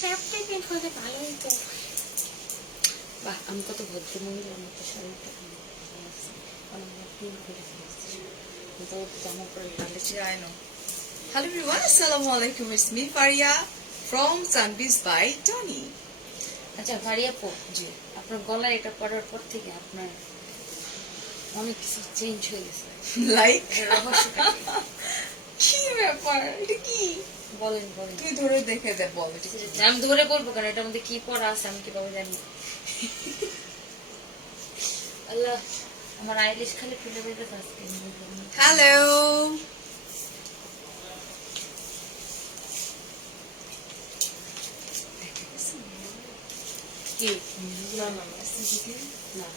শার্টটাই pant হলে ভালোই তো। বাহ, আমি কত ভদ্র মহিলার মতো শাড়িটা জামা পরে ভালো। Yeah, I know. Hello everyone, Assalamu alaikum. It's me Faria from Sunbeams by Tony. আচ্ছা ফারিয়া আপু, জি, আপনার গলায় এটা পরার পর থেকে আপনার অনেক কিছু চেঞ্জ হয়ে গেছে। Like? রহস্যটা কি? কি ব্যাপার? এটা কি? বলেন বলেন। তুই ধরে দেখে দে, বল এটা কি? আমি ধরে বলবো কেন, এটার মধ্যে কি পড়া আছে আমি কিভাবে জানি? আল্লাহ, আমার আইরিশ খালি খুলে বেরোতে আজকে। Hello. কি? না না না, না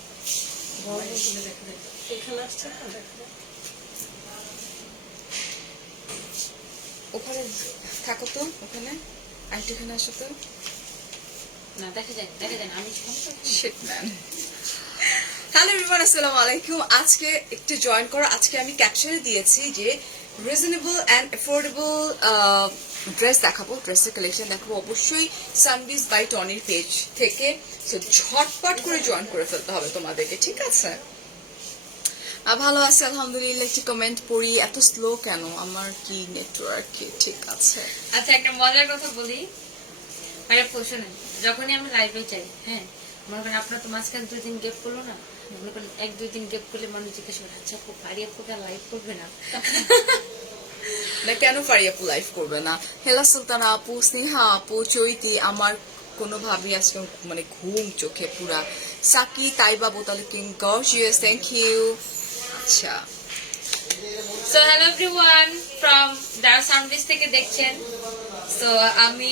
এখানে আসছে না। ওখানে থাকো তো, ওখানে আরেকটু এখানে আসো তো। না, দেখা যায় আমি Shit man. হ্যালো এভরিওয়ান, আসসালামু আলাইকুম। আজকে একটু জয়েন করো। আজকে আমি ক্যাপশনে দিয়েছি যে রিজনেবল অ্যান্ড অ্যাফোর্ডেবল ড্রেস দেখাবো, ড্রেসের কালেকশন দেখাবো অবশ্যই সানবিজ বাই টনির পেজ থেকে। সো ঝটপট করে জয়েন করে ফেলতে হবে তোমাদেরকে, ঠিক আছে? ভালো আছে আলহামদুলিল্লাহ। একটি কমেন্ট পড়ি, এত স্লো কেন? আমার কি নেটওয়ার্ক? ঠিক আছে। আচ্ছা, একটা মজার কথা বলি। আরে শোনেন, যখনই আমি লাইভে চাই, হ্যাঁ, মনে করেন আপনার তো মাঝখানে 2 দিন গ্যাপ করলো না, মনে করেন 1-2 দিন গ্যাপ করলে মানুষ জিজ্ঞেস করে, আচ্ছা আপু ফারিয়া আপু লাইভ করবে না? না, কেন ফারিয়া আপু লাইভ করবে না? হেলা সুলতানা আপু, স্নেহা আপু, চৈতি, আমার কোনোভাবেই আজকে মানে ঘুম চোখে পুরা। সাকি, তাইবা, বোতালি কিং, গর্জিয়াস, থ্যাংক ইউ। আচ্ছা, সো হ্যালো এভরিওয়ান, ফ্রম ডার সানবিজ থেকে দেখছেন। সো আমি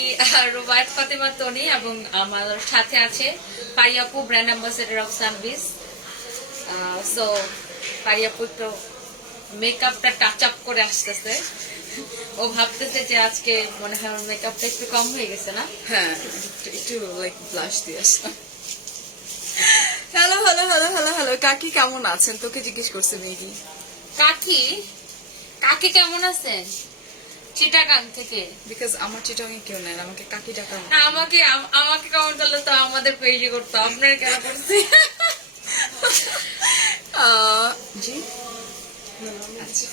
রুবায়েত ফাতেমা তনি এবং আমার সাথে আছে ফারিয়া আপু, brand ambassador of Sunbiz. So Faria আপু একটু মেকআপটা টাচ আপ করে আসতেছে। ও ভাবতেছে যে আজকে মনে হয় আমার মেকআপটা একটু কম হয়ে গেছে না? হ্যাঁ, একটু লাইক ব্লাশ দিয়ে আসলাম। Hello hello hello hello hello, কাকি কেমন আছেন? তোকে জিজ্ঞেস করছে মেগি। কাকি কেমন আছেন? চিটাগাং থেকে। বিকজ আমার চিটাঙে কেউ নেয় না, আমাকে কাকি ডাকা। না, আমাকে কমেন্ট করলে তো আমাদের পেজে করতো, আপনার কেন করছে? জি, আচ্ছা।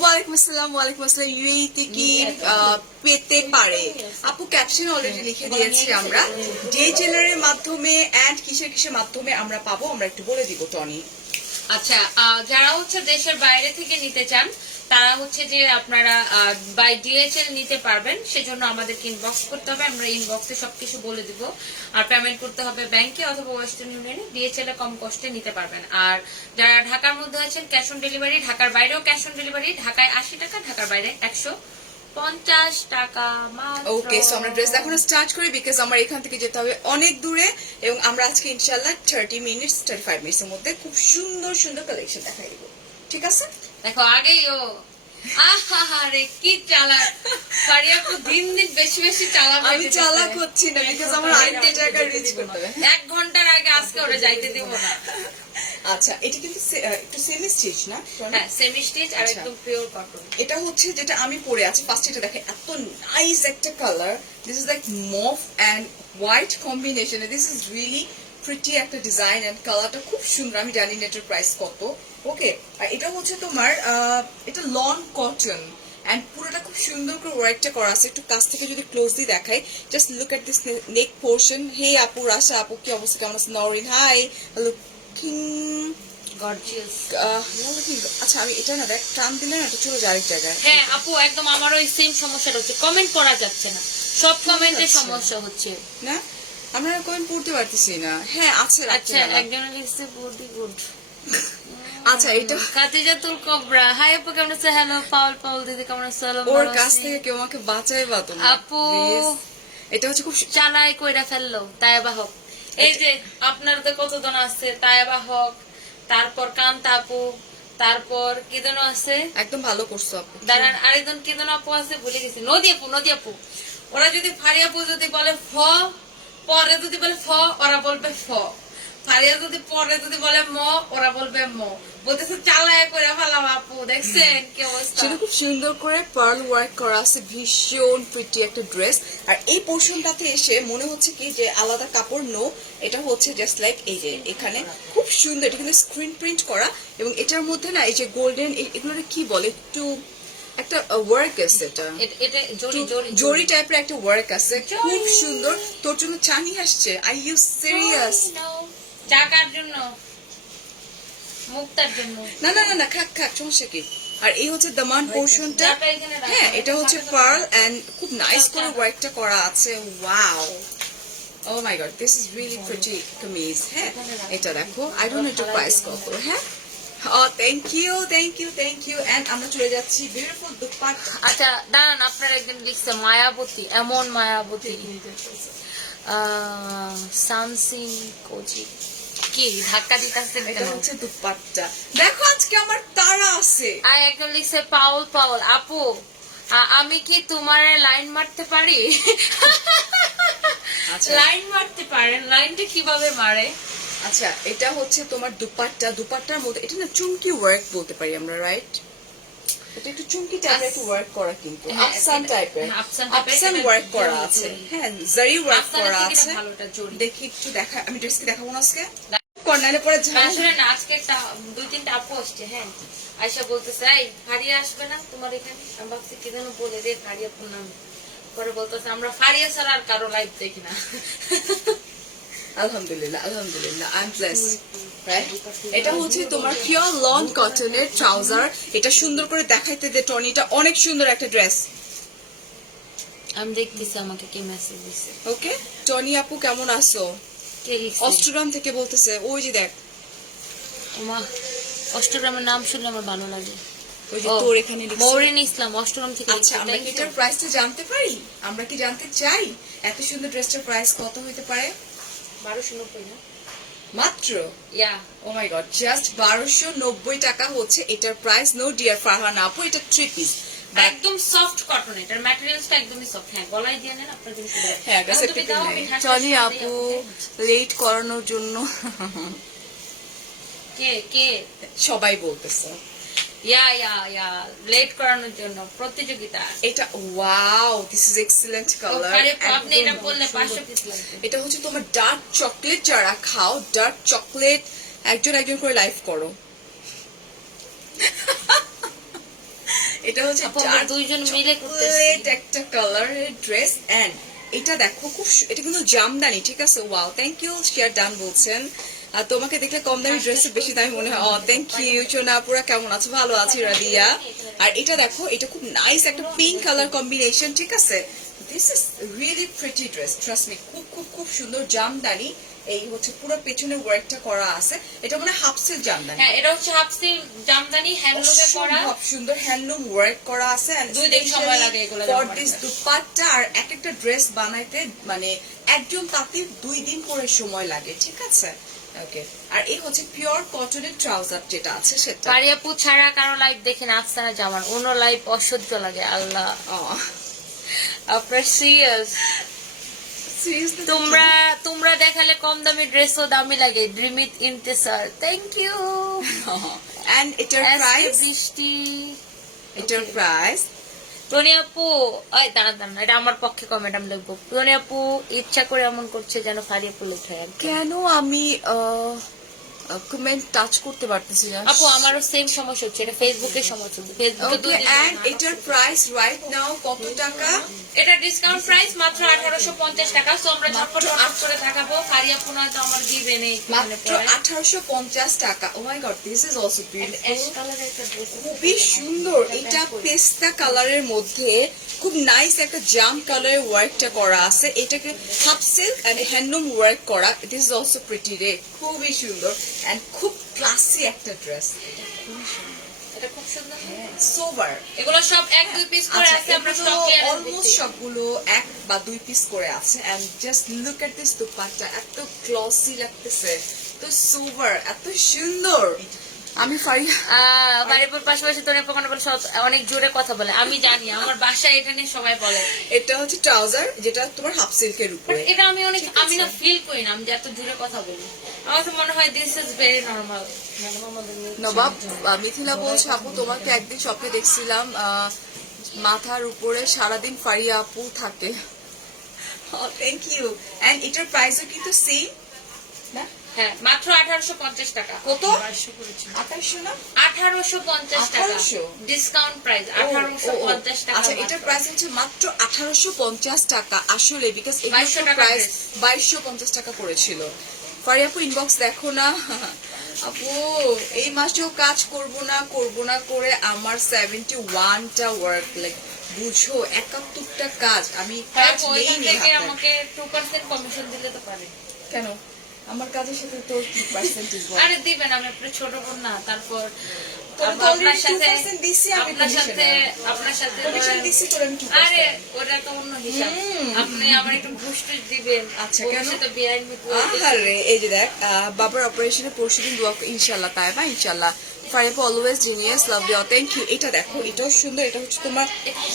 ওয়ালাইকুম আসসালাম, ওয়ালাইকুম আসসালাম। ইউএইতে কি পেতে পারে? আপু ক্যাপশন অলরেডি লিখে দিয়েছি আমরা। ডিএইচএল এর মাধ্যমে এন্ড কিসের কিসের মাধ্যমে আমরা পাবো, আমরা একটু বলে দিব টনি। আচ্ছা, যারা হচ্ছে দেশের বাইরে থেকে নিতে চান তারা হচ্ছে যে আপনারা বাই ডিএইচএল নিতে পারবেন। সেজন্য আমাদেরকে ইনবক্স করতে হবে, আমরা ইনবক্সে সবকিছু বলে দিব। আর পেমেন্ট করতে হবে ব্যাংকে অথবা ওয়েস্টার্ন ইউনিয়নে। ডিএইচএল এ কম কষ্টে নিতে পারবেন। আর যারা ঢাকার মধ্যে আছেন ক্যাশ অন ডেলিভারি, ঢাকার বাইরেও ক্যাশ অন ডেলিভারি। ঢাকায় 80 টাকা, ঢাকার বাইরে 150 টাকা মাত্র। ওকে, সো আমরা ড্রেস দেখানো স্টার্ট করি বিকজ আমার এখান থেকে যেতে হবে অনেক দূরে এবং আমরা আজকে ইনশাআল্লাহ 35 মিনিটস এর মধ্যে খুব সুন্দর সুন্দর কালেকশন দেখাই দিব, ঠিক আছে? দেখো আগেই ও আহারে কি চালাক ফারিয়া আপু, দিন দিন বেশি বেশি চালাক। আমি চালাক হচ্ছি না বিকজ আমার আরেকটা জায়গায় রিচ করতে হবে। 1 ঘন্টার আগে আজকে ওরা যাইতে দিব না। আচ্ছা, এটা কিন্তু একটু সেমি স্টিচ না? হ্যাঁ, সেমি স্টিচ আর একদম পিওর কটন। এটা হচ্ছে যেটা আমি পরে আছি। ফার্স্ট এটা দেখেন, এত নাইস একটা colour. This is like mauve and white combination. This is really pretty একটা ডিজাইন এন্ড কালারটা খুব সুন্দর। আমি জানি না এটার প্রাইস কত। ওকে, আর এটা হচ্ছে তোমার এটা লন কটন এন্ড পুরোটা খুব সুন্দর করে ওয়ার্কটা করা আছে। একটু কাছ থেকে যদি ক্লোজলি দেখাই, just look at this neck portion. Hey আপু, রাশা আপু, কি অবস্থা, কেমন আছে? Norin, hi, looking gorgeous. আচ্ছা, আমি এটা না দেখ টান দিলে না এটা চলে যায় আরেক জায়গায়। হ্যাঁ আপু, একদম আমারও এই সেম সমস্যাটা হচ্ছে, কমেন্ট করা যাচ্ছে না, সব কমেন্টে সমস্যা হচ্ছে না, আমরা কমেন্ট পড়তে পারতেছি না। হ্যাঁ আছে, আচ্ছা একজনের লিখছে বডি গুড। আচ্ছা, এটা খাদিজাতুল কবরা, হাই আপু কেমন আছে? হ্যালো পাউল দিদি কেমন আছে? ওর কাছ থেকে কেউ আমাকে বাঁচাইবা তোমরা আপু। এটা হচ্ছে খুব চালাই কইরা ফেললো তাইবা হক। এই যে আপনার তো কতজন আছে, তাইবা হক, তারপর কান্তা আপু, তারপর কি যেন আছে, একদম ভালো করছো আপু। দাঁড়ান আরেকজন কি যেন আপু আছে, ভুলে গেছি, নদী আপু। ওরা যদি ফারিয়া আপু যদি বলে ফ, পরে যদি বলে ফ ওরা বলবে ফ, ফারিয়া যদি পরে যদি বলে ম ওরা বলবে ম, বলতেছে চালায় করে ফেলাম আপু, দেখছেন কি অবস্থা। সেটা খুব সুন্দর করে পার্ল ওয়ার্ক করা আছে, ভীষণ প্রিটি একটা ড্রেস। আর এই পোর্শনটাতে এসে মনে হচ্ছে কি যে আলাদা কাপড় নো, এটা হচ্ছে জাস্ট লাইক এই যে এখানে খুব সুন্দর, এটা কিন্তু স্ক্রিন প্রিন্ট করা, এবং এটার মধ্যে না এই যে গোল্ডেন এগুলো কি বলে, একটু একটা ওয়ার্ক আছে, এটা এটা জরি জরি জরি টাইপের একটা ওয়ার্ক আছে, খুব সুন্দর। তোর জন্য চা নিয়ে আসছে, আই ইউ সিরিয়াস? টাকার জন্য, মুক্তার জন্য। না না না না, খাক খাক, সমস্যা কি। আর এই হচ্ছে দামান পোর্শনটা, চাটা এখানে রাখো। হ্যাঁ এটা হচ্ছে পার্ল এন্ড খুব নাইস করে ওয়ার্কটা করা আছে। Wow, oh my god, this is really pretty kameez. হ্যাঁ এটা দেখো, আই ডোন্ট নো এটা প্রাইস কত। হ্যাঁ thank you thank you thank you. And আমরা চলে যাচ্ছি বিউটিফুল দুপাট্টা। আচ্ছা দাঁড়ান, আপনার একদম লিখছে মায়াবতী, এমন মায়াবতী সামসিং কোচি কি ধাক্কা দিতেছে। এটা হচ্ছে দুপাট্টা, দেখো আজকে আমার তারা আছে। আর একদম লিখছে পাউল পাউল আপু, আমি কি তোমার লাইন মারতে পারি? আচ্ছা লাইন মারতে পারেন, লাইনটা কিভাবে মারে? আচ্ছা, এটা হচ্ছে তোমার দুপাট্টা, দুপাট্টার মধ্যে এটা না চুমকি ওয়ার্ক বলতে পারি আমরা, রাইট? এটা একটু চুমকি টাইপের একটু ওয়ার্ক করা, কিন্তু হ্যাঁ, আফসান টাইপের, আফসান টাইপের, আফসান এটা ওয়ার্ক করা জরি, আছে। জরি। হ্যাঁ জারি ওয়ার্ক আফসানের করা থেকে এটা আছে। ভালোটা জরি। দেখি একটু দেখা, আমি ড্রেসকে দেখাবো না আজকে, কর্নারে পরে আসলে না আজকে একটা দুই তিনটা আপু আসছে, হ্যাঁ আয়সা বলতেছে এই ফারিয়া আসবে না তোমার এখানে, আমি ভাবছি কি যেন বলে রে ফারিয়া আপুর নাম, পরে বলতেছে আমরা ফারিয়া ছাড়া আর কারো লাইভ দেখি না। আলহামদুলিল্লাহ আলহামদুলিল্লাহ, আই এম ব্লেসড, রাইট? এটা হচ্ছে তোমার পিওর লন কটনের ট্রাউজার। এটা সুন্দর করে দেখাইতে দে টনিটা, অনেক সুন্দর একটা ড্রেস। আমি দেখতেছি আমাকে কে মেসেজ দিছে, ওকে টনি আপু কেমন আছো? কে লিখছে? অস্ট্রেলিয়াম থেকে বলতেছে, ওই যে দেখ, ওমা, অষ্টগ্রামের নাম শুনলে আমার ভালো লাগে। ওই যে ও, তোর এখানে লিখছে। মৌরিন ইসলাম অষ্টগ্রাম থেকে আচ্ছা, লিখছে, আমরা কি thank এটার you। প্রাইসটা জানতে পারি? আমরা কি জানতে চাই এত সুন্দর ড্রেসটার প্রাইস কত হতে পারে? 1290 না? মাত্র ইয়া ও মাই গড, জাস্ট 1290 টাকা হচ্ছে এটার প্রাইস। নো ডিয়ার ফারহানা আপু, এটা 3 পিস, একদম সফট কটন, এটার ম্যাটেরিয়ালসটা একদমই সফট। হ্যাঁ গলায় দিয়ে নেন, আপনার জন্য সুবিধা। হ্যাঁ এখন তুমি দাও, আমি ঠাসা টনি ঠাসা আপু দিই লেট করানোর জন্য কে কে সবাই বলতেছে। ইয়া লেট করানোর জন্য প্রতিযোগিতা। এটা wow, this is excellent colour. আপনি এটা বললে 500 পিস লাগবে। এটা হচ্ছে তোমার ডার্ক চকলেট, যারা খাও ডার্ক চকলেট, একজন একজন করে লাইভ করো। এটা হচ্ছে আপু, আমরা ডার্ক দুইজন মিলে করতেছি। চকলেট একটা কালারের ড্রেস। এন্ড এটা দেখো খুব এটা কিন্তু জামদানি, ঠিক আছে? Wow, thank you share done বলছেন। আর তোমাকে দেখলে কম দামি ড্রেস বেশি দামি মনে হয়। থ্যাংক ইউ সোনা পুরা, কেমন আছো? ভালো আছি রাদিয়া। আর এটা দেখো, এটা খুব নাইস একটা পিঙ্ক কালার কম্বিনেশন, ঠিক আছে? This is really pretty dress, trust me, খুব খুব খুব সুন্দর জামদানি। এই হচ্ছে পুরো পেছনে ওয়ার্কটা করা আছে, এটা মানে হাফ সিল্ক জামদানি। হ্যাঁ এটা হচ্ছে হাফ সিল্ক জামদানি, হ্যান্ডলুমে করা, খুব সুন্দর হ্যান্ডলুম ওয়ার্ক করা আছে। and 2 দিন সময় লাগে এগুলো for জমা this করতে। দুপাট্টা আর এক একটা ড্রেস বানাইতে মানে একজন তাতে 2 দিন করে সময় লাগে, ঠিক আছে? ওকে, আর এই হচ্ছে পিওর কটনের ট্রাউজার যেটা আছে সেটা। পারিয়াপু ছাড়া কারো লাইভ দেখেন আফসানা জামান, অন্য লাইভ অসহ্য লাগে। আল্লাহ আপনার সিরিয়াস, সিরিয়াসলি তোমরা দেখালে কম দামি ড্রেসও দামি লাগে। ড্রিমিত ইন্তেসার, থ্যাংক ইউ। এন্ড এটার প্রাইস, বৃষ্টি, এটার প্রাইস টনি আপু, দাঁড়ান এটা আমার পক্ষে কমেন্ট আমি লিখবো। টনি আপু ইচ্ছা করে এমন করছে যেন ফারিয়াপু লেখা। কেন আমি কমেন্ট টাচ করতে পারতেছি না আপু আমারও সেম সমস্যা হচ্ছে, এটা ফেসবুকের সমস্যা হচ্ছে। ফেসবুকে ওকে, এন্ড এটার প্রাইস রাইট নাও কত টাকা? এটা ডিসকাউন্ট প্রাইস মাত্র 1850 টাকা। সো আমরা ঝটপট অফ করে দেখাবো। ফারিয়াপু না তো আমার গিভে নেই, মাত্র 1850 টাকা। Oh my god, this is also beautiful, খুবই সুন্দর। এটা পেস্তা কালারের মধ্যে খুব নাইস একটা জাম কালারের ওয়ার্কটা করা আছে। এটাকে half silk and handloom work করা। দিস ইজ অলসো প্রিটি রে, খুবই সুন্দর এন্ড খুব ক্লাসি একটা ড্রেস। এটা খুব সুন্দর। সোভার, এগুলো সব 1-2 পিস করে আছে, আমরা স্টক ক্লিয়ারেন্স অলমোস্ট সবগুলো 1 বা 2 পিস করে আছে। And just look at this dupatta, এত গ্লসি লাগতেছে, তো সোভার, এত সুন্দর। আমি ফারিয়া বাড়িপুর পাশাপাশি তোর পোকানো বলে সব অনেক জোরে কথা বলে, আমি জানি, আমার বাসায় এটা নিয়ে সবাই বলে। এটা হচ্ছে ট্রাউজার, যেটা তোমার হাফ সিল্কের উপরে। এটা আমি অনেক, আমি না ফিল করি না আমি যে এত জোরে কথা বলি, আমার তো মনে হয় দিস ইজ ভেরি নর্মাল। নবাব মিথিলা বলছে, আপু তোমাকে একদিন স্বপ্নে দেখছিলাম মাথার উপরে সারাদিন ফারিয়া আপু থাকে। Thank you. এন্ড এটার প্রাইসও কিন্তু সেম না? হ্যাঁ, মাত্র 1850 টাকা। কত? 2800 না 1850 টাকা 1800? ডিসকাউন্ট প্রাইস 1850 টাকা। আচ্ছা, এটার প্রাইস হচ্ছে মাত্র 1850 টাকা আসলে, বিকজ এগুলো 2200 টাকা প্রাইস dress। 2250 টাকা করেছিল। ফারিয়া আপু ইনবক্স দেখো না। আপু এই মাসেও কাজ করব না করে আমার 71টা ওয়ার্ক, লাইক বুঝো 71টা কাজ আমি কাজ ওইখান নেই থেকে হাতে। আমাকে 2% কমিশন দিলে তো পারে। কেন আমার কাজের সাথে তোর কি পার্সেন্টেজ বল? আরে দিবেন, আমি আপনার ছোট বোন না, তারপর তোর তো আপনার already সাথে 2% দিছি আমি আপনার commission সাথে এ। আপনার সাথে কমিশন দিছি তোর আমি 2%। আরে ওটা তো অন্য হিসাব, আপনি আমার একটু ঘুষ টুস দিবেন। আচ্ছা, কেন? ভবিষ্যতে বেআইনি আরে এই যে দেখ, বাবার অপারেশনে পরশুদিন দোয়া ইনশাআল্লাহ, তাই না? ইনশাআল্লাহ। Faria always genius, love you, thank you. এটা দেখো, এটাও সুন্দর, এটা হচ্ছে তোমার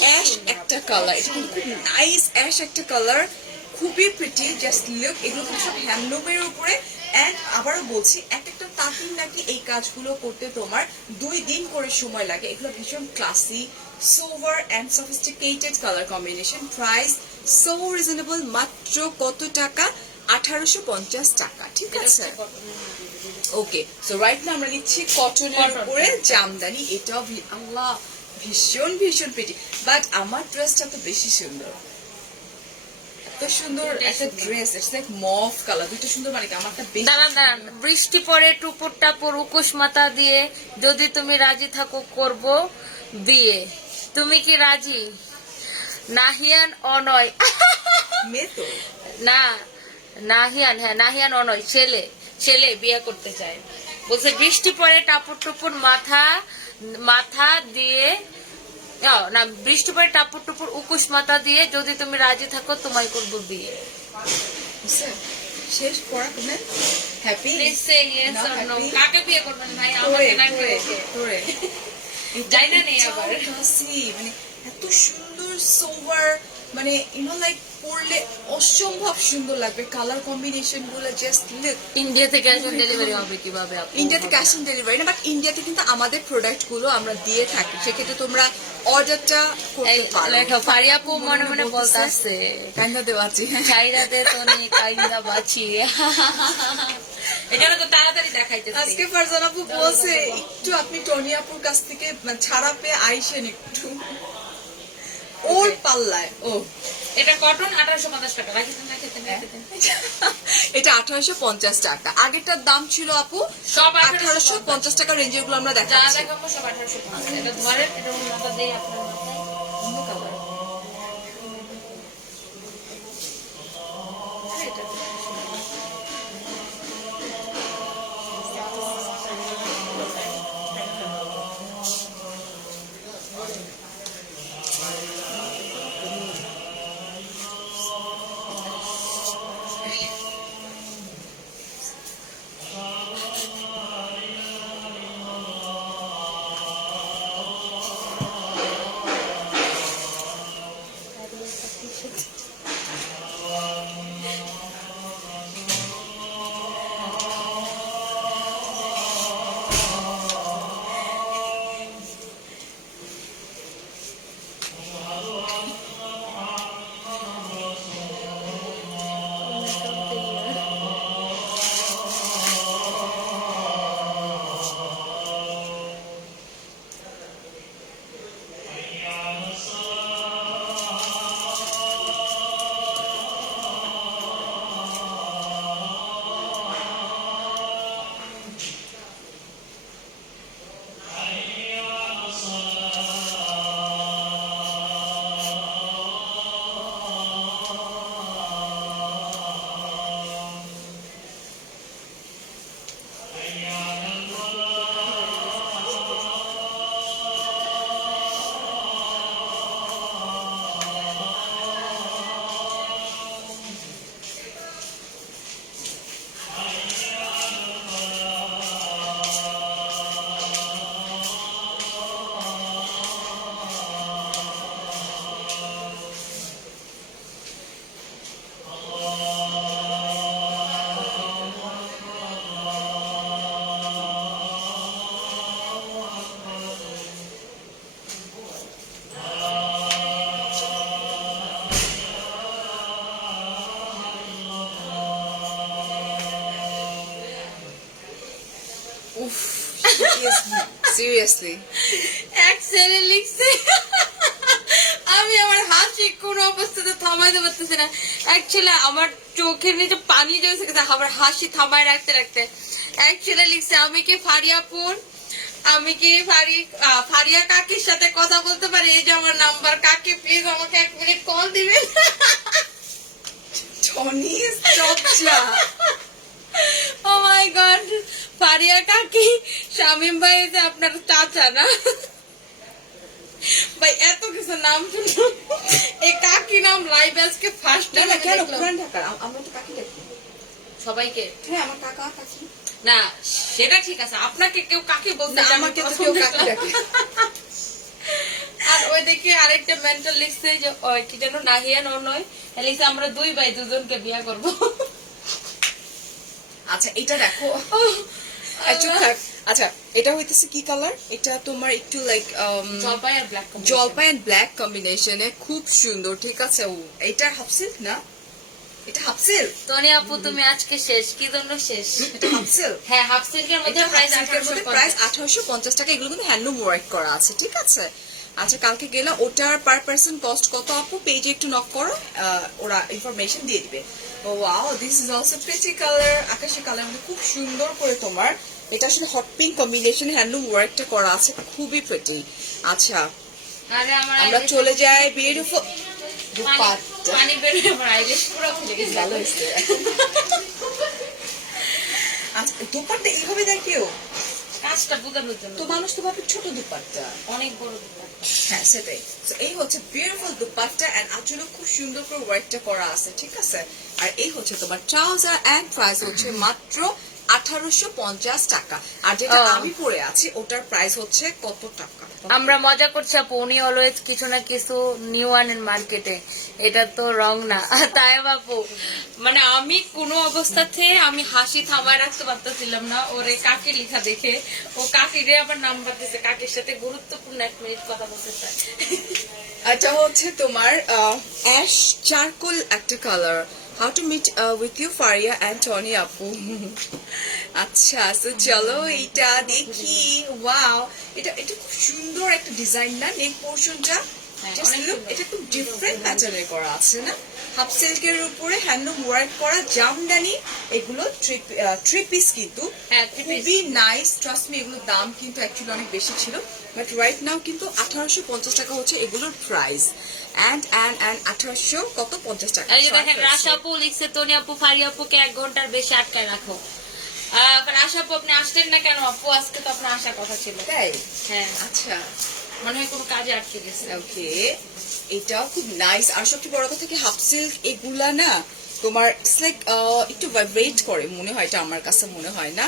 অ্যাশ একটা কালার, এটা কিন্তু খুব নাইস অ্যাশ একটা কালার, খুবই প্রিটি, জাস্ট লুক। এগুলো কিন্তু সব হ্যান্ডলুমের উপরে। এন্ড আবারও বলছি, একটা তাঁতির নাকি এই কাজগুলো করতে তোমার 2 দিন করে সময় লাগে। এগুলো ভীষণ classy, sober and sophisticated colour combination. Price so reasonable, মাত্র কত টাকা? 1850 টাকা, ঠিক আছে? ওকে, সো রাইট না আমরা নিচ্ছি কটনের উপরে জামদানি। এটাও আল্লাহ ভীষণ প্রিটি, বাট আমার ড্রেসটা তো বেশি সুন্দর। এত সুন্দর একটা ড্রেস, ইটস লাইক মফ কালার, দুটো সুন্দর, মানে কি আমারটা বেশি। দাঁড়ান, বৃষ্টি পরে টুপুর টাপুর উকুশ মাথা দিয়ে, যদি তুমি রাজি থাকো করব বিয়ে, তুমি কি রাজি? নাহিয়ান অনয় মেয়ে তো না, নাহিয়ান, হ্যাঁ নাহিয়ান অনয়, ছেলে বিয়ে করতে চায়, বলছে বৃষ্টি পরে টাপুর টুপুর মাথা দিয়ে, না বৃষ্টি পরে টাপুর টুপুর উকুশ মাথা দিয়ে, যদি তুমি রাজি থাকো তোমায় করবো বিয়ে। বুঝছে? শেষ পড়া তুমি happy? Please say yes Not or no. happy? কাকে বিয়ে করবেন ভাই? তোরে আমাকে না তোরে কেউ। তোরে যাই না নেই আবার। মানে এত সুন্দর সোভার, মানে ইউনো লাইক পরলে অসম্ভব সুন্দর লাগবে। কালার কম্বিনেশন গুলো জাস্ট লুক। ইন্ডিয়া থেকে আসেন, ডেলিভারি হবে কিভাবে? ইন্ডিয়াতে ক্যাশ অন ডেলিভারি না, বাট ইন্ডিয়াতে কিন্তু আমাদের প্রোডাক্ট গুলো আমরা দিয়ে থাকি, সেক্ষেত্রে তোমরা অর্ডারটা করতে পারো। ফারিয়াপু মনে মনে বলতেছে কাইন্দা দেওয়াছি। চাইরাতে তো নেই কাইন্দা বাঁচি। এটা তো তাড়াতাড়ি দেখাইতেছে। আজকে ফারজান আপু বলছে একটু আপনি টনি আপুর কাছ থেকে ছাড়া পেয়ে আইসেন একটু ওর পাল্লায়। ও এটা কটন 1850 টাকা। রাখি তুমি, রাখি তুমি। এটা 1850 টাকা। আগেরটার দাম ছিল আপু সব 1850 টাকা রেঞ্জের গুলো আমরা যা দেখাচ্ছি। দেখাবো সব 1850। এটা ধরেন, এটা মাথা দেই আপনার মাথায়। অন্য কালার। এটা সিরিয়াসলি এক ছেলে লিখছে আমি আমার হাসি কোন অবস্থাতে থামাইতে পারতেছি না। অ্যাকচুয়ালি আমার চোখের নিচে পানি জমে গেছে আমার হাসি থামায় রাখতে রাখতে। অ্যাকচুয়ালি লিখছে আমি কি ফারিয়াপুর, আমি কি ফারিয়া কাকির সাথে কথা বলতে পারি? এই যে আমার নাম্বার, কাকি প্লিজ আমাকে 1 মিনিট কল দিবেন। Tony স্টপটা O my god, Faria কাকি শামিম ভাই যে আপনার চাচা না ভাই? এত কিছু নাম শুনলো, এই কাকি নাম লাইভ আজকে ফার্স্ট টাইম কেন পুরান ঢাকার আমরা তো কাকি দেখি সবাইকে। হ্যাঁ আমার কাকা কাকি না সেটা ঠিক আছে, আপনাকে কেউ কাকি বলতে না, আমাকে তো কেউ কাকি ডাকে। আর ওই দেখি আরেকটা মেন্টাল লিখছে যে ওই কি যেন নাহিয়া নয় লিখছে আমরা 2 ভাই 2জনকে বিয়া করব। আচ্ছা এটা দেখো, আচ্ছা এটা হইতেছে কি কালার? এটা তোমার একটু লাইক জলপাই আর ব্ল্যাক জলপাই এন্ড ব্ল্যাক কম্বিনেশনে, খুব সুন্দর। ঠিক আছে, এটা হাফ সিল্ক না? এটা হাফ সিল্ক। টনি আপু তুমি আজকে শেষ, কি জন্য শেষ? এটা হাফ সিল্ক। হ্যাঁ হাফ সিল্কের মধ্যে প্রাইস প্রাইস 1850 টাকা। এগুলো কিন্তু হ্যান্ডলুম ওয়ার্ক করা আছে। ঠিক আছে, আচ্ছা কালকে গেলে ওটার পার পার্সন কস্ট কত আপু পেজে একটু নক করো, ওরা ইনফরমেশন দিয়ে দিবে। Oh wow, this is also pretty colour, আকাশি কালার মধ্যে খুব সুন্দর করে তোমার এটা আসলে হট পিঙ্ক কম্বিনেশনে হ্যান্ডলুম ওয়ার্কটা করা আছে, খুবই প্রিটি। আচ্ছা আরে আমার আমরা চলে যাই বিউটিফুল দুপাট্টা। পানি বের হয়ে আমার আইলেশ পুরো খুলে গেছে। ভালো হয়েছে। আচ্ছা দুপাট্টা এইভাবে দেখিও, কাজটা বোঝানোর জন্য তো মানুষ তো ভাবে ছোট দুপাট্টা, অনেক বড় দুপাট্টা। হ্যাঁ সেটাই। তো এই হচ্ছে বিউটিফুল দুপাট্টা এন্ড আঁচলে খুব সুন্দর করে ওয়ার্কটা করা আছে। ঠিক আছে, আর এই হচ্ছে তোমার ট্রাউজার এন্ড প্রাইস হচ্ছে মাত্র 1850 টাকা। আর যেটা আমি পরে আছি ওটার প্রাইস হচ্ছে কত টাকা? আমরা মজা করছি আপু, উনি অলওয়েজ কিছু না কিছু নিউ আনেন মার্কেটে, এটা তো রং না তাই বাপু। মানে আমি কোনো অবস্থাতে আমি হাসি থামায় রাখতে পারতেছিলাম না ওরে কাকি লেখা দেখে। ও কাকিরে আবার নাম্বার দিছে, কাকির সাথে গুরুত্বপূর্ণ 1 মিনিট কথা বলতে চাই। এটা হচ্ছে তোমার অ্যাশ চারকোল একটা colour. How to meet with you Faria and Tony আপু। আচ্ছা তো চলো এটা দেখি। ওয়াও, এটা এটা খুব সুন্দর একটা ডিজাইন না? নেক পোর্শনটা এটা খুব ডিফারেন্ট প্যাটার্নের করা আছে না? হাফ সিল্কের উপরে হ্যান্ডলুম ওয়ার্ক করা জামদানি, এগুলো থ্রি পিস কিন্তু খুবই নাইস। ট্রাস্ট মি, এগুলোর দাম কিন্তু অ্যাকচুয়ালি অনেক বেশি ছিল, বাট রাইট নাও কিন্তু 1850 টাকা হচ্ছে এগুলোর প্রাইস। এন্ড 1850 টাকা। এই যে দেখেন রাশা আপু লিখছে টনি আপু ফারিয়া আপুকে 1 ঘন্টার বেশি আটকায় রাখো। রাশা আপু আপনি আসলেন না কেন আপু? আজকে তো আপনার আসার কথা ছিল। তাই? হ্যাঁ আচ্ছা মনে হয় কোনো কাজে আটকে গেছে। ওকে, এটাও খুব নাইস। আর সবচেয়ে বড় কথা কি হাফ সিল্ক এগুলা না তোমার লাইক একটু ভাইব্রেট করে মনে হয়, এটা আমার কাছে মনে হয় না।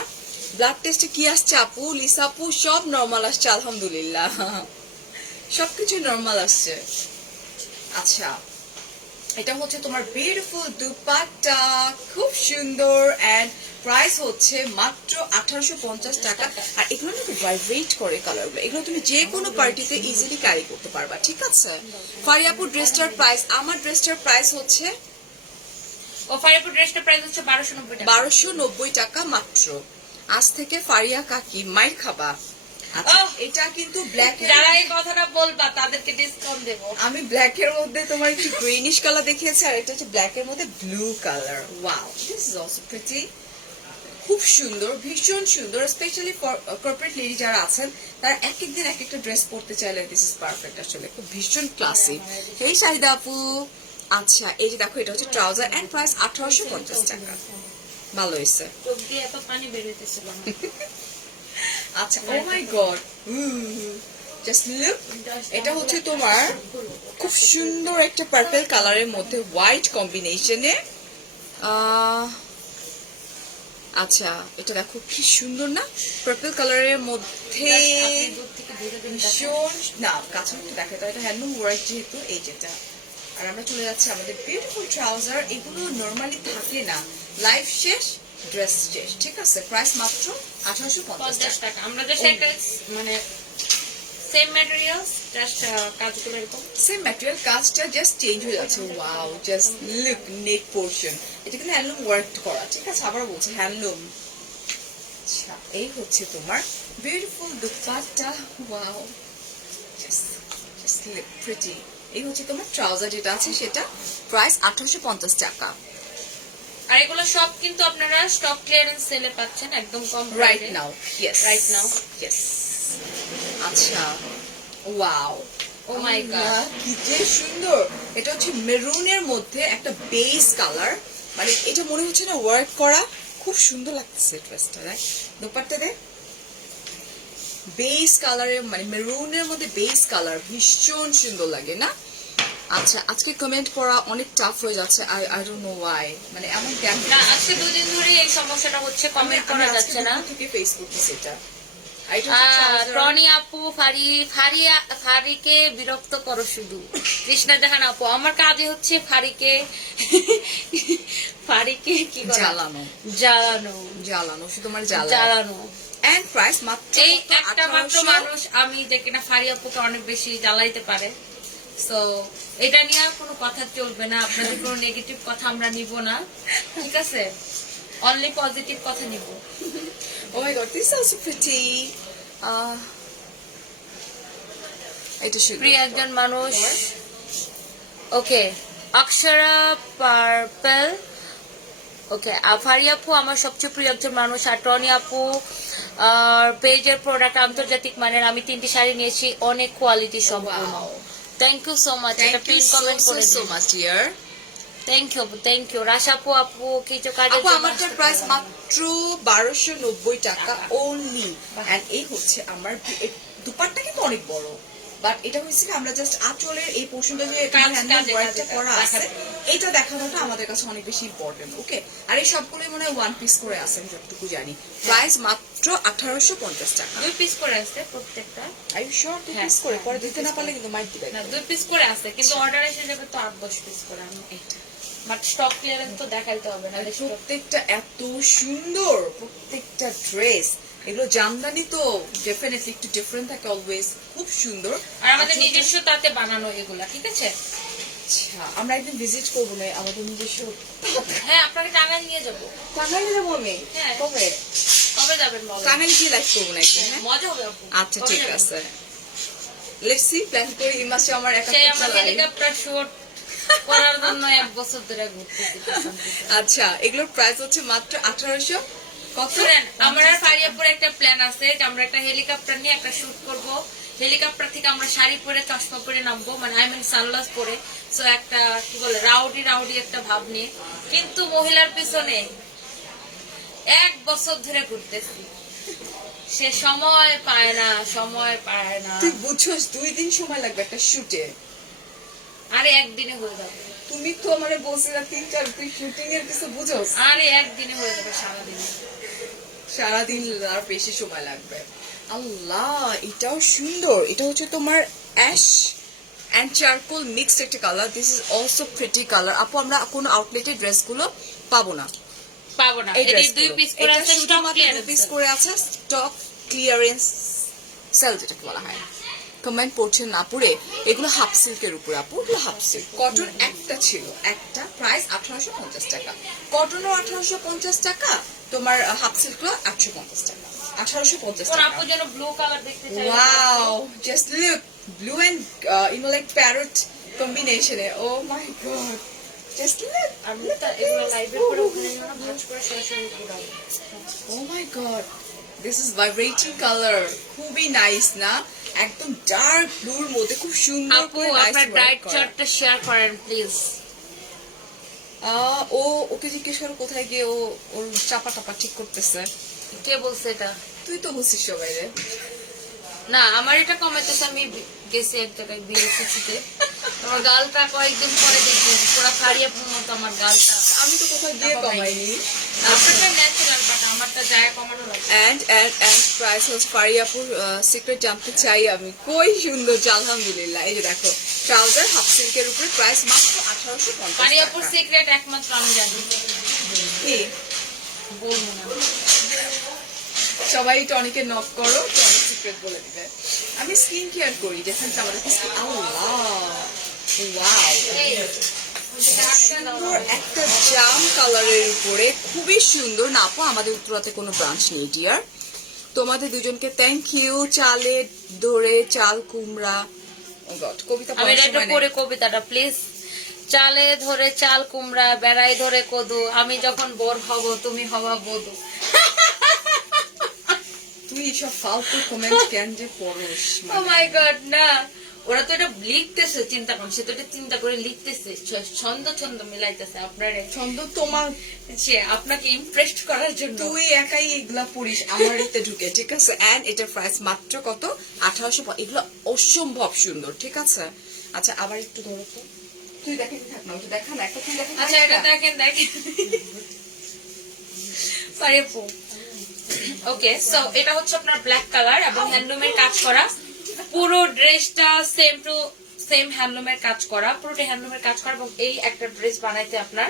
ব্লাড টেস্টে কি আসছে আপু? লিসা আপু সব নরমাল আসছে আলহামদুলিল্লাহ, সবকিছু নরমাল আসছে। আচ্ছা এটা হচ্ছে তোমার বিউটিফুল দুপাট্টা, খুব সুন্দর এন্ড প্রাইস হচ্ছে মাত্র 1850 টাকা। আর এগুলো না ভাইব্রেট করে কালারগুলো, এগুলো তুমি যে কোনো পার্টিতে ইজিলি ক্যারি করতে পারবা। ঠিক আছে, ফারিয়াপুর ড্রেসটার প্রাইস, আমার ড্রেসটার প্রাইস হচ্ছে ও ফারিয়াপুর ড্রেসটার প্রাইস হচ্ছে 1290 টাকা। 1290 টাকা মাত্র। আজ থেকে ফারিয়া কাকি মাইর খাবা। আচ্ছা এটা কিন্তু ব্ল্যাক, যারা এই কথাটা বলবা তাদেরকে ডিসকাউন্ট দেব। আমি ব্ল্যাক এর মধ্যে তোমার একটু গ্রিনিশ কালার দেখিয়েছি, আর এটা হচ্ছে ব্ল্যাক এর মধ্যে blue colour. Wow, this is also pretty, খুব সুন্দর, ভীষণ সুন্দর। স্পেশালি ফর কর্পোরেট লেডি যারা আছেন তারা এক এক দিন এক একটা ড্রেস পরতে চাইলে দিস ইজ পারফেক্ট। আসলে খুব ভীষণ ক্লাসি। এই শাহিদা আপু, আচ্ছা এই যে দেখো এটা হচ্ছে ট্রাউজার এন্ড প্রাইস 1850 টাকা। ভালো হয়েছে। চোখ দিয়ে এত পানি বের হইতেছিল না। আচ্ছা ও মাই গড, জাস্ট লুক, এটা হচ্ছে তোমার খুব সুন্দর একটা পার্পল কালারের মধ্যে হোয়াইট কম্বিনেশনে। আচ্ছা এটা দেখো কি সুন্দর না, পার্পল কালারের মধ্যে ভীষণ না কাছে একটু দেখা যায়, এটা হ্যান্ডলুম ওয়ার্ক যেহেতু। এই যেটা, আর আমরা চলে যাচ্ছি আমাদের বিউটিফুল ট্রাউজার। এগুলো নর্মালি থাকে না, লাইফ শেষ ড্রেস শেষ। ঠিক আছে, প্রাইস মাত্র 1850 টাকা। আমরা জাস্ট একটা মানে সেম ম্যাটেরিয়ালস, জাস্ট কাজগুলো এরকম সেম ম্যাটেরিয়াল, কাজটা জাস্ট চেঞ্জ হয়ে যাচ্ছে। ওয়াও, জাস্ট লুক নেক পোর্শন, এটা কিন্তু হ্যান্ডলুম ওয়ার্ক করা। ঠিক আছে, আবার বলছি হ্যান্ডলুম। আচ্ছা, এই হচ্ছে তোমার beautiful dupatta. Wow, just pretty. এই হচ্ছে তোমার ট্রাউজার যেটা আছে সেটা, প্রাইস 1850 টাকা। আর এগুলো সব কিন্তু আপনারা স্টক ক্লিয়ারেন্স সেলে পাচ্ছেন একদম কম right now. Yes, right now. Yes. আচ্ছা, ওয়াও, ও মাই গড, কি যে সুন্দর। এটা হচ্ছে মেরুনের মধ্যে একটা বেস কালার, মানে এটা মনে হচ্ছে না ওয়ার্ক করা, খুব সুন্দর লাগছে ড্রেসটা। রাইট, দোপাট্টা দে বেস কালারের, মানে মেরুনের মধ্যে বেস কালার ভীষণ সুন্দর লাগে না? আচ্ছা, আজকে কমেন্ট পড়া অনেক টাফ হয়ে যাচ্ছে। আই ডোন্ট নো ওয়াই, মানে এমন কেন? না আজকে দুদিন ধরে এই সমস্যাটা হচ্ছে, কমেন্ট করা যাচ্ছে না। থেকে ফেস করতেছি এটা। টনি আপু ফারিকে বিরক্ত করো শুধু। কৃষ্ণা দেখান আপু, আমার কাজে হচ্ছে ফারিকে কি করা? জ্বালানো, জ্বালানো, জ্বালানো, শুধু তোমার জ্বালানো। এন্ড প্রাইস মাত্র এই একটা মাত্র মানুষ আমি যে কিনা ফারি আপুকে অনেক বেশি জ্বালাইতে পারে। সো এটা নিয়ে আর কোনো কথা চলবে না, আপনাদের কোনো নেগেটিভ কথা আমরা নিব না, ঠিক আছে? অনলি পজিটিভ কথা নিব। Oh my god, this is also pretty. এটা প্রিয় একজন মানুষ, ওকে, অক্ষরা পার্পল, ওকে, ফারি আপু আমার সবচেয়ে প্রিয় একজন মানুষ। আর টনি আপু পেজের প্রোডাক্ট আন্তর্জাতিক মানের, আমি 3টি শাড়ি নিয়েছি, অনেক কোয়ালিটি সম্পূর্ণ। Thank you so much. এটা পিন কমেন্ট করে সো দিন। Much dear. থ্যাংক ইউ রাশাপু আপু, কিছু কাজে আপু আমারটার প্রাইস মাত্র 1290 টাকা অনলি। এন্ড এই হচ্ছে আমার দুপাট্টা কিন্তু অনেক বড়, বাট এটা হচ্ছে কি আমরা জাস্ট আঁচলের এই পোর্শনটা যে হ্যান্ডেল ওয়ার্কটা করা আছে এটা দেখানোটা আমাদের কাছে অনেক বেশি ইম্পর্টেন্ট। ওকে, আর এই সবগুলোই মনে হয় ওয়ান পিস করে আছে আমি যতটুকু জানি। প্রাইস মাত্র 1850 টাকা। 2 পিস করে আছে প্রত্যেকটা। I U sure? 2 পিস করে, পরে দিতে না পারলে কিন্তু মাইট দিবে। না 2 পিস করে আছে, কিন্তু অর্ডার এসে যাবে তো 8-10 পিস করে। আমি এটা বাট স্টক ক্লিয়ারেন্স তো দেখাইতে হবে না। প্রত্যেকটা এত সুন্দর, প্রত্যেকটা ড্রেস, এগুলো জামদানি তো ডেফিনেটলি একটু ডিফারেন্ট থাকে অলওয়েজ, খুব সুন্দর। আর আমাদের নিজস্ব তাতে বানানো এগুলা, ঠিক আছে? আচ্ছা, আমরা একদিন ভিজিট করবো না আমাদের নিজস্ব? হ্যাঁ, আপনাকে টাঙ্গাইল নিয়ে যাবো। টাঙ্গাইলে যাবো আমি? হ্যাঁ। কবে? কবে যাবেন বলেন? টাঙ্গাইলে গিয়ে লাইভ করবো না একদিন? হ্যাঁ, মজা হবে আপু। আচ্ছা কবে ঠিক যাবেন? আছে, লেটস সি, প্ল্যান করি। এই মাসে আমার সেই আমরা একা হেলিকপ্টার শুট করার জন্য 1 বছর ধরে ঘুরতেছি। আচ্ছা, এগুলোর প্রাইস হচ্ছে মাত্র 1800। কত? শুনেন, আমার আর ফারিয়াপুর একটা প্ল্যান আছে যে আমরা একটা হেলিকপ্টার নিয়ে একটা শুট করব। হেলিকপ্টার থেকে আমরা শাড়ি পরে চশমা পরে নামবো, মানে আই মিন সানগ্লাস পরে। সো একটা কি বলে রাউডি একটা ভাব নিয়ে, কিন্তু মহিলার পিছনে 1 বছর ধরে ঘুরতেছি, সে সময় পায় না। তুই বুঝছস 2 দিন সময় লাগবে একটা শুটে। আরে একদিনে হয়ে যাবে। তুমি তো আমারে বলছিলা 3-4, তুই শুটিং এর কিছু বুঝছস? আরে একদিনে হয়ে যাবে, সারাদিনে। সারাদিন আর বেশি সময় লাগবে। আল্লাহ, এটাও সুন্দর। এটা হচ্ছে তোমার অ্যাশ এন্ড চারকোল মিক্সড একটা colour. This is also pretty colour. আপু আমরা কোনো আউটলেটের ড্রেসগুলো পাবো না, পাবো না। এই এটা ড্রেসগুলো 2 পিস করে আছে, স্টক 2 পিস করে আছে, স্টক ক্লিয়ারেন্স সেল যেটাকে বলা হয়। কমেন্ট পড়ছেন না পড়ে, এগুলো হাফ সিল্কের উপরে আপু, এগুলো হাফ সিল্ক। কটন একটা ছিল, একটা প্রাইস 1850 টাকা। কটনও 1850 টাকা, তোমার হাফ সিল্কও 850 টাকা, 1850 কোন টাকা। আপু যেন ব্লু কালার দেখতে চাই। Wow, just look, blue and like parrot combination. Oh my god, just look. আমি তো এগুলো লাইভে করে ওখানে না ভাঁজ করে সরাসরি ঘুরাবো। Oh my god, this is vibrating color. খুবই নাইস না? একদম ডার্ক ব্লুর মধ্যে খুব সুন্দর আপু করে নাইস আপনার ডায়েট চার্টটা শেয়ার করেন প্লিজ। ও ওকে জিজ্ঞেস করো কোথায় গিয়ে ও ওর চাপা টাপা ঠিক করতেছে। কে বলছে এটা? তুই তো বলছিস সবাই রে। না, আমার এটা কমাইতেছে। আমি গেছি এক জায়গায় বিএসসিতে, আমার গালটা কয়েকদিন পরে দেখবেন পুরো ফাড়িয়ে মতো আমার গালটা। আমি তো কোথায় গিয়ে কমাইনি। আপনারটা ন্যাচারাল, বাট আমারটা যায় কমানো লাগবে। and প্রাইস হচ্ছে ফারিয়াপুর সিক্রেট জানতে চাই আমি। কই সুন্দর, আলহামদুলিল্লাহ। এই যে দেখো, ট্রাউজার হাফ সিল্কের উপরে, প্রাইস মাত্র 1850 ফাড়িয়াপুর টাকা। সিক্রেট একমাত্র আমি জানি, কি বলবো না। সবাই টনিকে নক করো, টনিক সিক্রেট বলে দিবে। আমি স্কিন কেয়ার করি, ডেফিনেটলি আমাদের আল্লাহ ওয়াও, সুন্দর একটা জাম কালারের উপরে, খুবই সুন্দর। না আপু, আমাদের উত্তরাতে কোনো ব্রাঞ্চ নেই ডিয়ার। তোমাদের দুজনকে থ্যাংক ইউ। চালে ধরে চাল কুমড়া, ও গড, কবিতা আমি পড়ার এটা একটু সময় নেই। পড়ে কবিতাটা প্লিজ। চালে ধরে চাল কুমড়া, বেড়াই ধরে কদু, আমি যখন বোর হব তুমি হবা বধু। তুই এসব ফালতু কমেন্ট কেন যে পড়স? ও মাই গড, না ওরা তো এটা লিখতেছে, চিন্তা করুন, সে তো এটা চিন্তা করে লিখতেছে, ছন্দ ছন্দ মিলাইতেছে আপনার, ছন্দ তোমার, সে আপনাকে ইমপ্রেস করার জন্য। তুই একাই এগুলা পড়িস আমার এতে ঢুকে, ঠিক আছে? এন্ড এটার প্রাইস মাত্র কত? 1800। এগুলো অসম্ভব সুন্দর, ঠিক আছে? আচ্ছা, আবার একটু ধরো তো, তুই দেখে থাক না, ওটা দেখা না, একটা তুই দেখা। আচ্ছা এটা দেখেন দেখেন, সরি আপু। ওকে, সো এটা হচ্ছে আপনার ব্ল্যাক কালার এবং হ্যান্ডলুমের কাজ করা। পুরো ড্রেসটা সেম টু সেম হ্যান্ডলুমের কাজ করা, পুরোটা হ্যান্ডলুমের কাজ করা। এবং এই একটা ড্রেস বানাইতে আপনার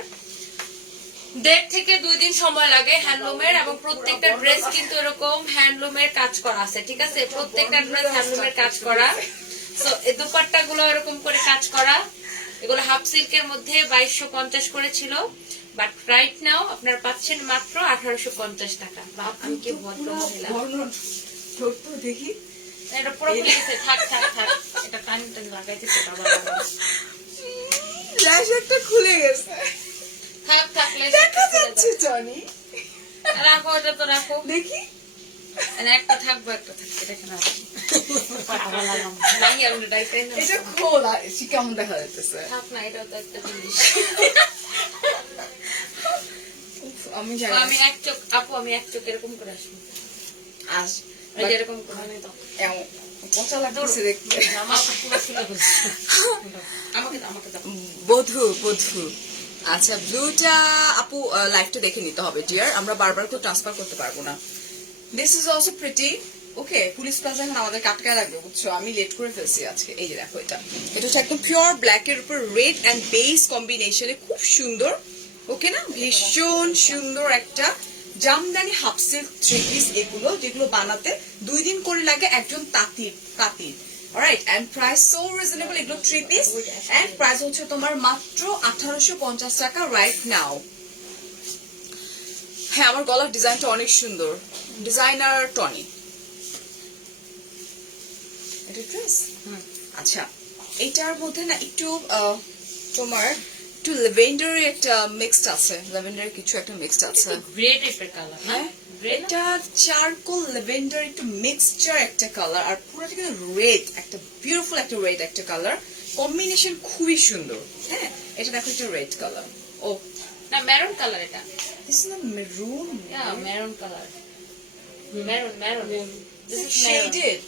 1.5 থেকে 2 দিন সময় লাগে হ্যান্ডলুমের। এবং প্রত্যেকটা ড্রেস কিন্তু এরকম হ্যান্ডলুমের কাজ করা আছে, ঠিক আছে? প্রত্যেকটা ড্রেস হ্যান্ডলুমের কাজ করা। সো এই দুপাট্টা গুলো এরকম করে কাজ করা। এগুলো হাফ সিল্কের মধ্যে 2250 করে ছিল, বাট রাইট নাও আপনার পাচ্ছেন মাত্র 1850 টাকা। বাপ, আমি কি ভদ্র মহিলা। ধরতো দেখি, এটা পুরো খুলে গেছে, থাক থাক থাক, এটা টান টান লাগাইতেছে বাবা বাবা। ল্যাশ একটা খুলে গেছে, থাক থাক, দেখা যাচ্ছে টনি। রাখো, এটা তো রাখো, দেখি একটা থাকবো, একটা থাকবে, দেখে না পাটা লাগাম নাই আর ওটা ডাইটাই না এটা খোলা, এসে কেমন দেখা যাচ্ছে? থাক না, এটা তো একটা জিনিস। আমি তো জানি আমি এক চোখ, আপু আমি এক চোখ এরকম করে আসবো, আজ এই যে এরকম করে আমি দাও, এমন পচা লাগতেছে দেখতে। আমার পুরো ফুলে গেছে। আমাকে দাও, আমাকে দাও। বধু বধু। আচ্ছা, ব্লুটা আপু লাইভটা দেখে নিতে হবে ডিয়ার, আমরা বারবার করে ট্রান্সফার করতে পারবো না। This is also pretty. Okay, police plaza এখন আমাদের কাটকায় লাগবে, বুঝছো? আমি লেট করে ফেলছি আজকে। এই যে দেখো, এটা হচ্ছে একদম পিওর ব্ল্যাক এর উপর রেড এন্ড বেস কম্বিনেশনে, খুব সুন্দর। ওকে না, ভীষণ সুন্দর একটা jamdani half silk three piece, এগুলো যেগুলো বানাতে 2 দিন করে লাগে একজন তাঁতির। Alright, and price so reasonable. এগুলো 3 পিস এন্ড প্রাইস হচ্ছে তোমার মাত্র 1850 টাকা রাইট নাও। হ্যাঁ, আমার গলার ডিজাইনটা অনেক সুন্দর, ডিজাইনার টনি। এটা ড্রেস। আচ্ছা, এটার মধ্যে না একটু তোমার একটু ল্যাভেন্ডার একটা মিক্সড আছে, ল্যাভেন্ডার কিছু একটা মিক্সড আছে। গ্রে টাইপের কালার, হ্যাঁ, গ্রে না? এটা চারকোল ল্যাভেন্ডার একটু মিক্সচার একটা কালার, আর পুরোটা কিন্তু রেড, একটা বিউটিফুল একটা রেড একটা কালার কম্বিনেশন, খুবই সুন্দর। হ্যাঁ, এটা দেখো, একটা রেড কালার। ও না, মেরুন কালার এটা। দিস ইজ না maroon, maroon colour, maroon maroon, this is maroon. Shaded,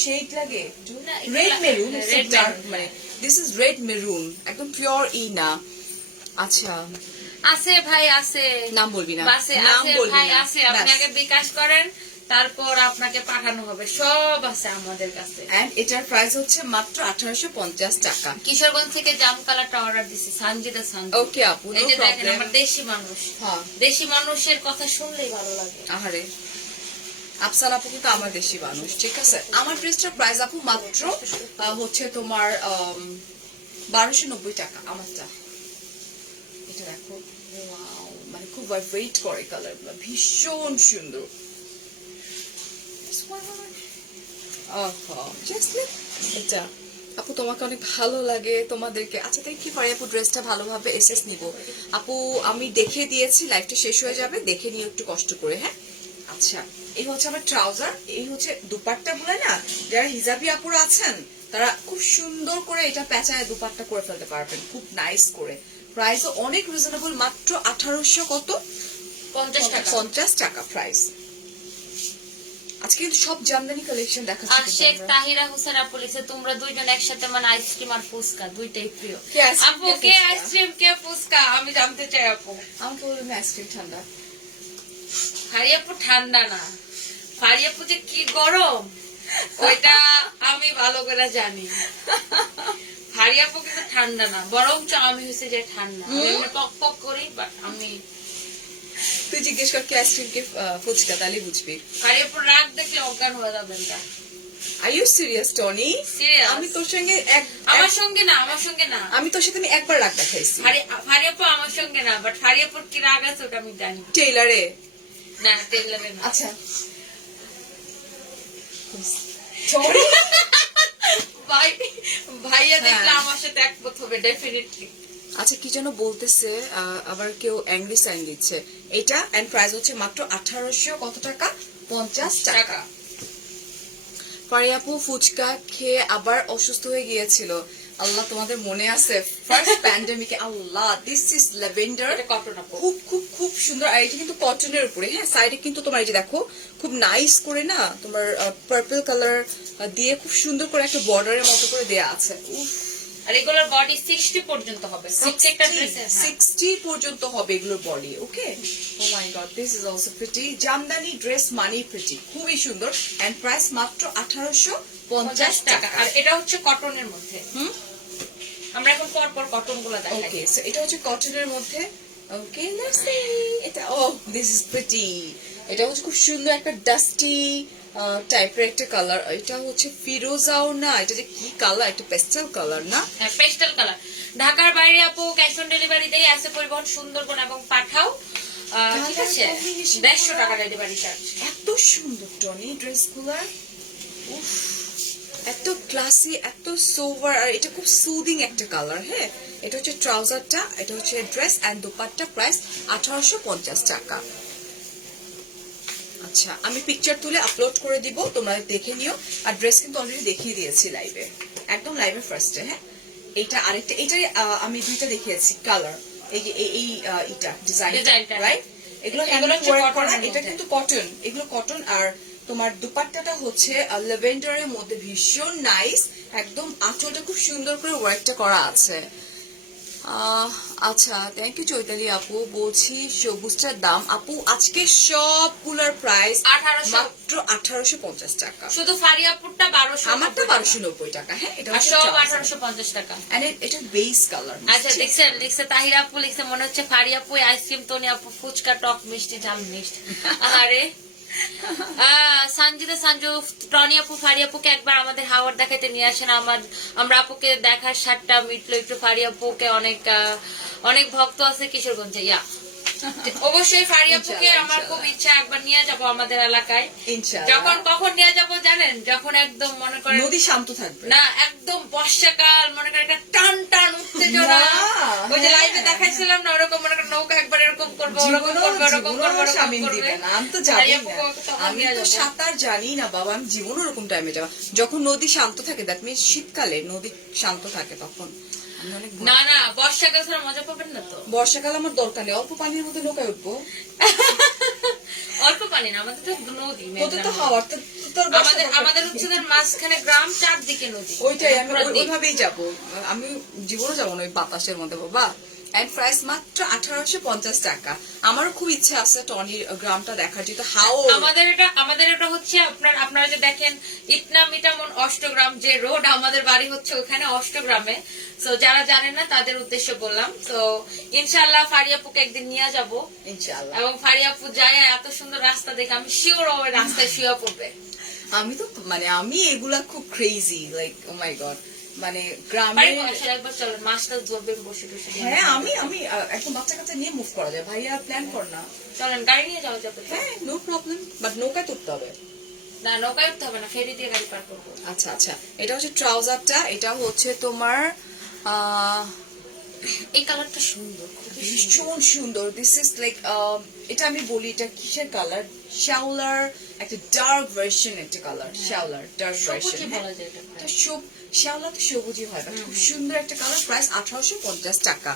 shade লাগে না, red maroon, red dark, maroon, মানে দিস ইজ রেড মেরুন, একদম পিওর ই না। আচ্ছা, আছে ভাই, আছে, নাম বলবি না, আছে নাম আছে বলবি ভাই, না, আছে। আপনি আগে বিকাশ করেন, তারপর আপনাকে পাঠানো হবে, সব আছে আমাদের কাছে। এন্ড এটার প্রাইস হচ্ছে মাত্র 1850 টাকা। কিশোরগঞ্জ থেকে জাম কালারটা অর্ডার দিছি, সানজিদা সানজিদা। ওকে আপু, নো এই যে দেখেন, প্রবলেম। আমার দেশি মানুষ, হ্যাঁ, দেশি মানুষের কথা শুনলেই ভালো লাগে। আহারে, আফসান আপু কিন্তু আমার দেশি মানুষ, ঠিক আছে? আমার ড্রেসটার প্রাইস আপু মাত্র হচ্ছে তোমার 1290 টাকা আমারটা। এটা দেখো, ওয়াও, মানে খুব ভাইব্রেট করে কালারগুলো, ভীষণ সুন্দর। এটা আপু তোমাকে অনেক ভালো লাগে, তোমাদেরকে। আচ্ছা, তাই কি পারি আপু, ড্রেসটা ভালোভাবে এসএস নিব আপু। আমি দেখে দিয়েছি, লাইভটা শেষ হয়ে যাবে, দেখে নিয়ে একটু কষ্ট করে। হ্যাঁ, আচ্ছা, এই হচ্ছে আমার ট্রাউজার, এই হচ্ছে দুপাট্টা বলে না, যারা হিজাবি আপুরা আছেন তারা খুব সুন্দর করে এটা পেঁচায় দুপাট্টা করে ফেলতে পারবেন, খুব নাইস করে। প্রাইসও অনেক রিজনেবল, মাত্র 1800 কত 50 টাকা প্রাইস। আজকে কিন্তু সব জামদানি কালেকশন দেখাচ্ছি আর কিন্তু শেখ আমরা। তাহিরা হোসেন আপু লিখছে, তোমরা দুইজন একসাথে মানে আইসক্রিম আর ফুচকা দুইটাই প্রিয়। কে আইসক্রিম, আপু, কে কে ফুচকা? আইসক্রিম কে ফুচকা, আমি জানতে চাই আপু। আমাকে বলবেন আইসক্রিম ঠান্ডা। ফারি আপু ঠান্ডা না, ফারি আপু যে কি গরম ওইটা আমি ভালো করে জানি। ফারি আপু কিন্তু ঠান্ডা না, বরঞ্চ আমি হচ্ছে যে ঠান্ডা, আমি এমনি পক পক করি, বাট আমি। তুই জিজ্ঞেস কর কি আইসক্রিম কে ফুচকা, তাহলে বুঝবি। ফারি আপুর রাগ দেখলে অজ্ঞান হয়ে যাবেন তা। Are you serious Tony? Serious. আমি তোর সঙ্গে আমার সঙ্গে না, আমার সঙ্গে না। আমি তোর সাথে আমি একবার রাগ দেখাইছি ফারিয়াপু আমার সঙ্গে না, বাট ফারিয়াপুর কি রাগ আছে ওটা আমি জানি। টেইলারে। না, টেইলারে না। আচ্ছা সরি ভাইয়া দেখলে হ্যাঁ। আমার সাথে একমত হবে ডেফিনেটলি। আচ্ছা কি যেন বলতেছে, আবার কেউ অ্যাংরি সাইন দিচ্ছে। এটা এন্ড প্রাইস হচ্ছে মাত্র 1800 কত টাকা? 50 টাকা। ফারিয়াপু ফুচকা খেয়ে আবার অসুস্থ হয়ে গিয়েছিল। আল্লাহ তোমাদের মনে আছে ফার্স্ট প্যান্ডেমিকে? আল্লাহ, দিস ইজ ল্যাভেন্ডার। এটা কটন আপু। খুব খুব খুব সুন্দর। আর এটা কিন্তু কটনের উপরে, হ্যাঁ সাইডে কিন্তু তোমার এই যে দেখো খুব নাইস করে না তোমার পার্পল কালার দিয়ে খুব সুন্দর করে একটা বর্ডারের মতো করে দেয়া আছে। উফ, আর এগুলোর বডি 60 পর্যন্ত হবে প্রত্যেকটা ড্রেসে। 60 পর্যন্ত হবে এগুলোর body. Okay, oh my god, this is also pretty. Jamdani dress মানি প্রিটি, খুবই সুন্দর এন্ড প্রাইস মাত্র 1850 টাকা। আর এটা হচ্ছে কটনের মধ্যে। হুম, আমরা এখন পর পর কটন গুলো দেখাই। ওকে, সো এটা হচ্ছে কটনের মধ্যে। ওকে, লেটস সি এটা। ও দিস ইজ প্রিটি। এটা হচ্ছে খুব সুন্দর একটা ডাস্টি টাইপের একটা কালার। এটা হচ্ছে ফিরোজাও না, এটা যে কি কালার, একটা পেস্টেল কালার না? হ্যাঁ, পেস্টেল কালার। ঢাকার বাইরে আপু ক্যাশ অন ডেলিভারি দেই, আছে পরিবহন সুন্দরবন এবং পাঠাও। ঠিক আছে, 150 টাকা ডেলিভারি চার্জ। এত সুন্দর টনি ড্রেসগুলো, উফ, এত ক্লাসি, এত সোভার, আর এটা খুব সুদিং একটা কালার। হ্যাঁ, এটা হচ্ছে ট্রাউজারটা, এটা হচ্ছে ড্রেস এন্ড দুপাট্টা, প্রাইস 1850 টাকা। আচ্ছা, আমি পিকচার তুলে আপলোড করে দিব, তোমরা দেখে নিও। আর ড্রেস কিন্তু অলরেডি দেখিয়ে দিয়েছি লাইভে, একদম লাইভে ফার্স্টে। হ্যাঁ, এইটা আরেকটা, এইটাই আমি দুইটা দেখিয়েছি কালার। এই যে এই এটা ডিজাইনটা, ডিজাইনটা, রাইট? এগুলো এগুলো হচ্ছে ওয়ার্ক cotton করা, এর এটা মধ্যে। কিন্তু কটন, এগুলো কটন। আর তোমার দুপাট্টাটা হচ্ছে ল্যাভেন্ডারের মধ্যে, ভীষণ নাইস, একদম আঁচলটা খুব সুন্দর করে ওয়ার্কটা করা আছে। আচ্ছা, থ্যাংক ইউ চৈতালি আপু। বলছি সবুজটার দাম আপু আজকে সবগুলোর প্রাইস 1800 মাত্র 1850 টাকা। শুধু ফারিয়াপুরটা 1200, আমারটা 1290 টাকা। হ্যাঁ, এটা আর হচ্ছে সব trouser। 1850 টাকা। And এটা বেস কালার। আচ্ছা, দেখছেন লিখছে তাহিরা আপু, লিখছে মনে হচ্ছে ফারিয়াপু আইসক্রিম, তনি আপু ফুচকা, টক মিষ্টি, ঝাল মিষ্টি। আরে সঞ্জিদা সঞ্জু, টনি আপু ফারিয়াপুকে একবার আমাদের হাওয়ার দেখাতে নিয়ে আসেন। আমরা আপুকে দেখার 7টা মিটলো একটু। ফারিয়াপুকে অনেক ভক্ত আছে কিশোরগঞ্জে। অবশ্যই ফারিয়াপুকে আমার খুব ইচ্ছা একবার নিয়ে যাব আমাদের এলাকায়। ইনশাআল্লাহ। কখন নিয়ে যাব জানেন? যখন একদম মনে করেন নদী শান্ত থাকবে না, একদম বর্ষাকাল, মনে করেন একটা টান টান উত্তেজনা। ওই যে লাইভে দেখাইছিলাম না, ওরকম মনে করেন নৌকা একবার এরকম করবো, ওরকম করবো, ওরকম করবো, ওরকম স্বামী করবে। দিবে না। আমি তো জানি না, তখন আমি নিয়ে তো যাবো। সাঁতার জানি না বাবা, আমি জীবন ওরকম টাইমে যাবো যখন নদী শান্ত থাকে। দ্যাট মিনস শীতকালে নদী শান্ত থাকে, তখন আমি অনেক ভয় না পাই। না, বর্ষাকাল ছাড়া মজা পাবেন না তো। বর্ষাকাল আমার দরকার নেই, অল্প পানির মধ্যে নৌকায় উঠবো। অল্প পানি না, আমাদের তো নদী, তোদের তো মেঘনা হাওয়ার তো তোর বর্ষা আমাদের দরকার আমাদের নেই। হচ্ছে যে মাঝখানে গ্রাম, চারদিকে নদী। ওইটাই, আমি পুরা দ্বীপ। ওইভাবেই যাবো। আমি জীবনও যাবো না ওই বাতাসের মধ্যে বাবা। এন্ড প্রাইস মাত্র 1850 টাকা। আমারও খুব ইচ্ছে আছে টনির গ্রামটা দেখার, যেহেতু আমাদের এটা হচ্ছে আপনারা যে দেখেন ইটনা মিটামন অষ্টগ্রাম যে রোড, আমাদের বাড়ি হচ্ছে ওখানে অষ্টগ্রামে। তো যারা জানেন না তাদের উদ্দেশ্যে বললাম। তো ইনশাআল্লাহ ফারিয়াপুকে একদিন নিয়ে যাব, ইনশাআল্লাহ। এবং ফারিয়াপু যায় এত সুন্দর রাস্তা দেখে আমি শিওর ওই রাস্তায় শুয়ে পড়বে। আমি তো মানে আমি এগুলা খুব crazy, like O my god, মানে গ্রামে। বাড়ি বসে একবার চলেন, মাছটা ধরবেন বসে বসে। হ্যাঁ, আমি একদম বাচ্চা কাচ্চা নিয়ে মুভ করা যায় ভাইয়া, প্ল্যান কর না। চলেন, গাড়ি নিয়ে যাওয়া যাবে। হ্যাঁ, নো প্রবলেম, বাট নৌকায় তুলতে হবে। না, নৌকায় উঠতে হবে না, ফেরি দিয়ে গাড়ি পার করবো। আচ্ছা আচ্ছা, এটা হচ্ছে ট্রাউজারটা, এটা হচ্ছে তোমার এই কালারটা সুন্দর, খুবই সুন্দর। ভীষণ সুন্দর। দিস ইজ লাইক, এটা আমি বলি এটা কিসের কালার, শ্যাওলার একটা ডার্ক ভার্সন, একটা কালার শ্যাওলার ডার্ক ভার্সন। সবুজই বলা যায় এটা। এটা শ্যাওলা তো সবুজই হয়, খুব সুন্দর একটা কালার, প্রাইস 1850 টাকা।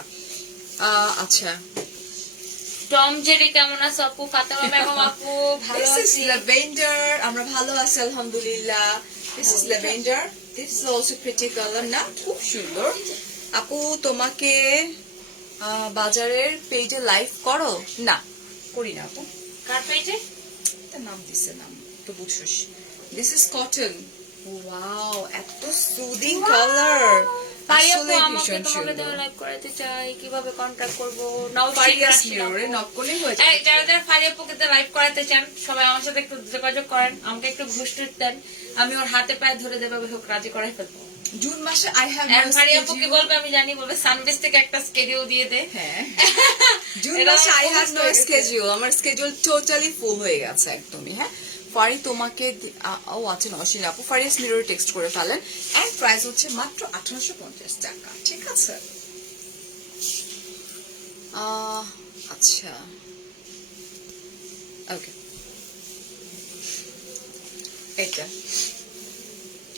আচ্ছা, টম জেরি কেমন আছো আপু? ফাতেমা বেগম আপু, ভালো দিস ইজ আছি। ল্যাভেন্ডার, আমরা ভালো আছি আলহামদুলিল্লাহ। This is lavender, this is also pretty colour না, খুব সুন্দর। আপু তোমাকে বাজারের পেজে লাইভ করো? না, করি না আপু। কার পেজে? তার নাম দিছে, নাম তো বুঝছিস। This is cotton. ওয়াও, এত সুদিং কালার, পারি আপু আসলে আমাকে ভীষণ তোমাকে সুন্দর। দেওয়া লাইভ করাতে চাই, কিভাবে কন্টাক্ট করবো? ফারিয়াস মিররে নক করলেই হয়ে যাবে। যারা যারা ফারি আপুকে লাইভ করাতে চান সবাই আমার সাথে একটু যোগাযোগ করেন, আমাকে একটু ঘুষ টুস দেন, আমি ওর হাতে পায়ে ধরে দেবে হোক রাজি করাই ফেলবো। জুন মাসে আই হ্যাভ And ফারি আপুকে বলবে আমি জানি, বলবে সানবেস থেকে একটা স্কেডিউল দিয়ে দে। হ্যাঁ জুন এটা মাসে আই আমার হ্যাভ focus নো হয়ে গেছে। স্কেডিউল, আমার স্কেডিউল টোটালি ফুল হয়ে গেছে একদমই। হ্যাঁ ফারি তোমাকে ও আচ্ছা নসিন আপু ফারিয়াস মিররে টেক্সট করে ফেলেন। এন্ড প্রাইস হচ্ছে মাত্র 1850 টাকা, ঠিক আছে? আচ্ছা ওকে, এটা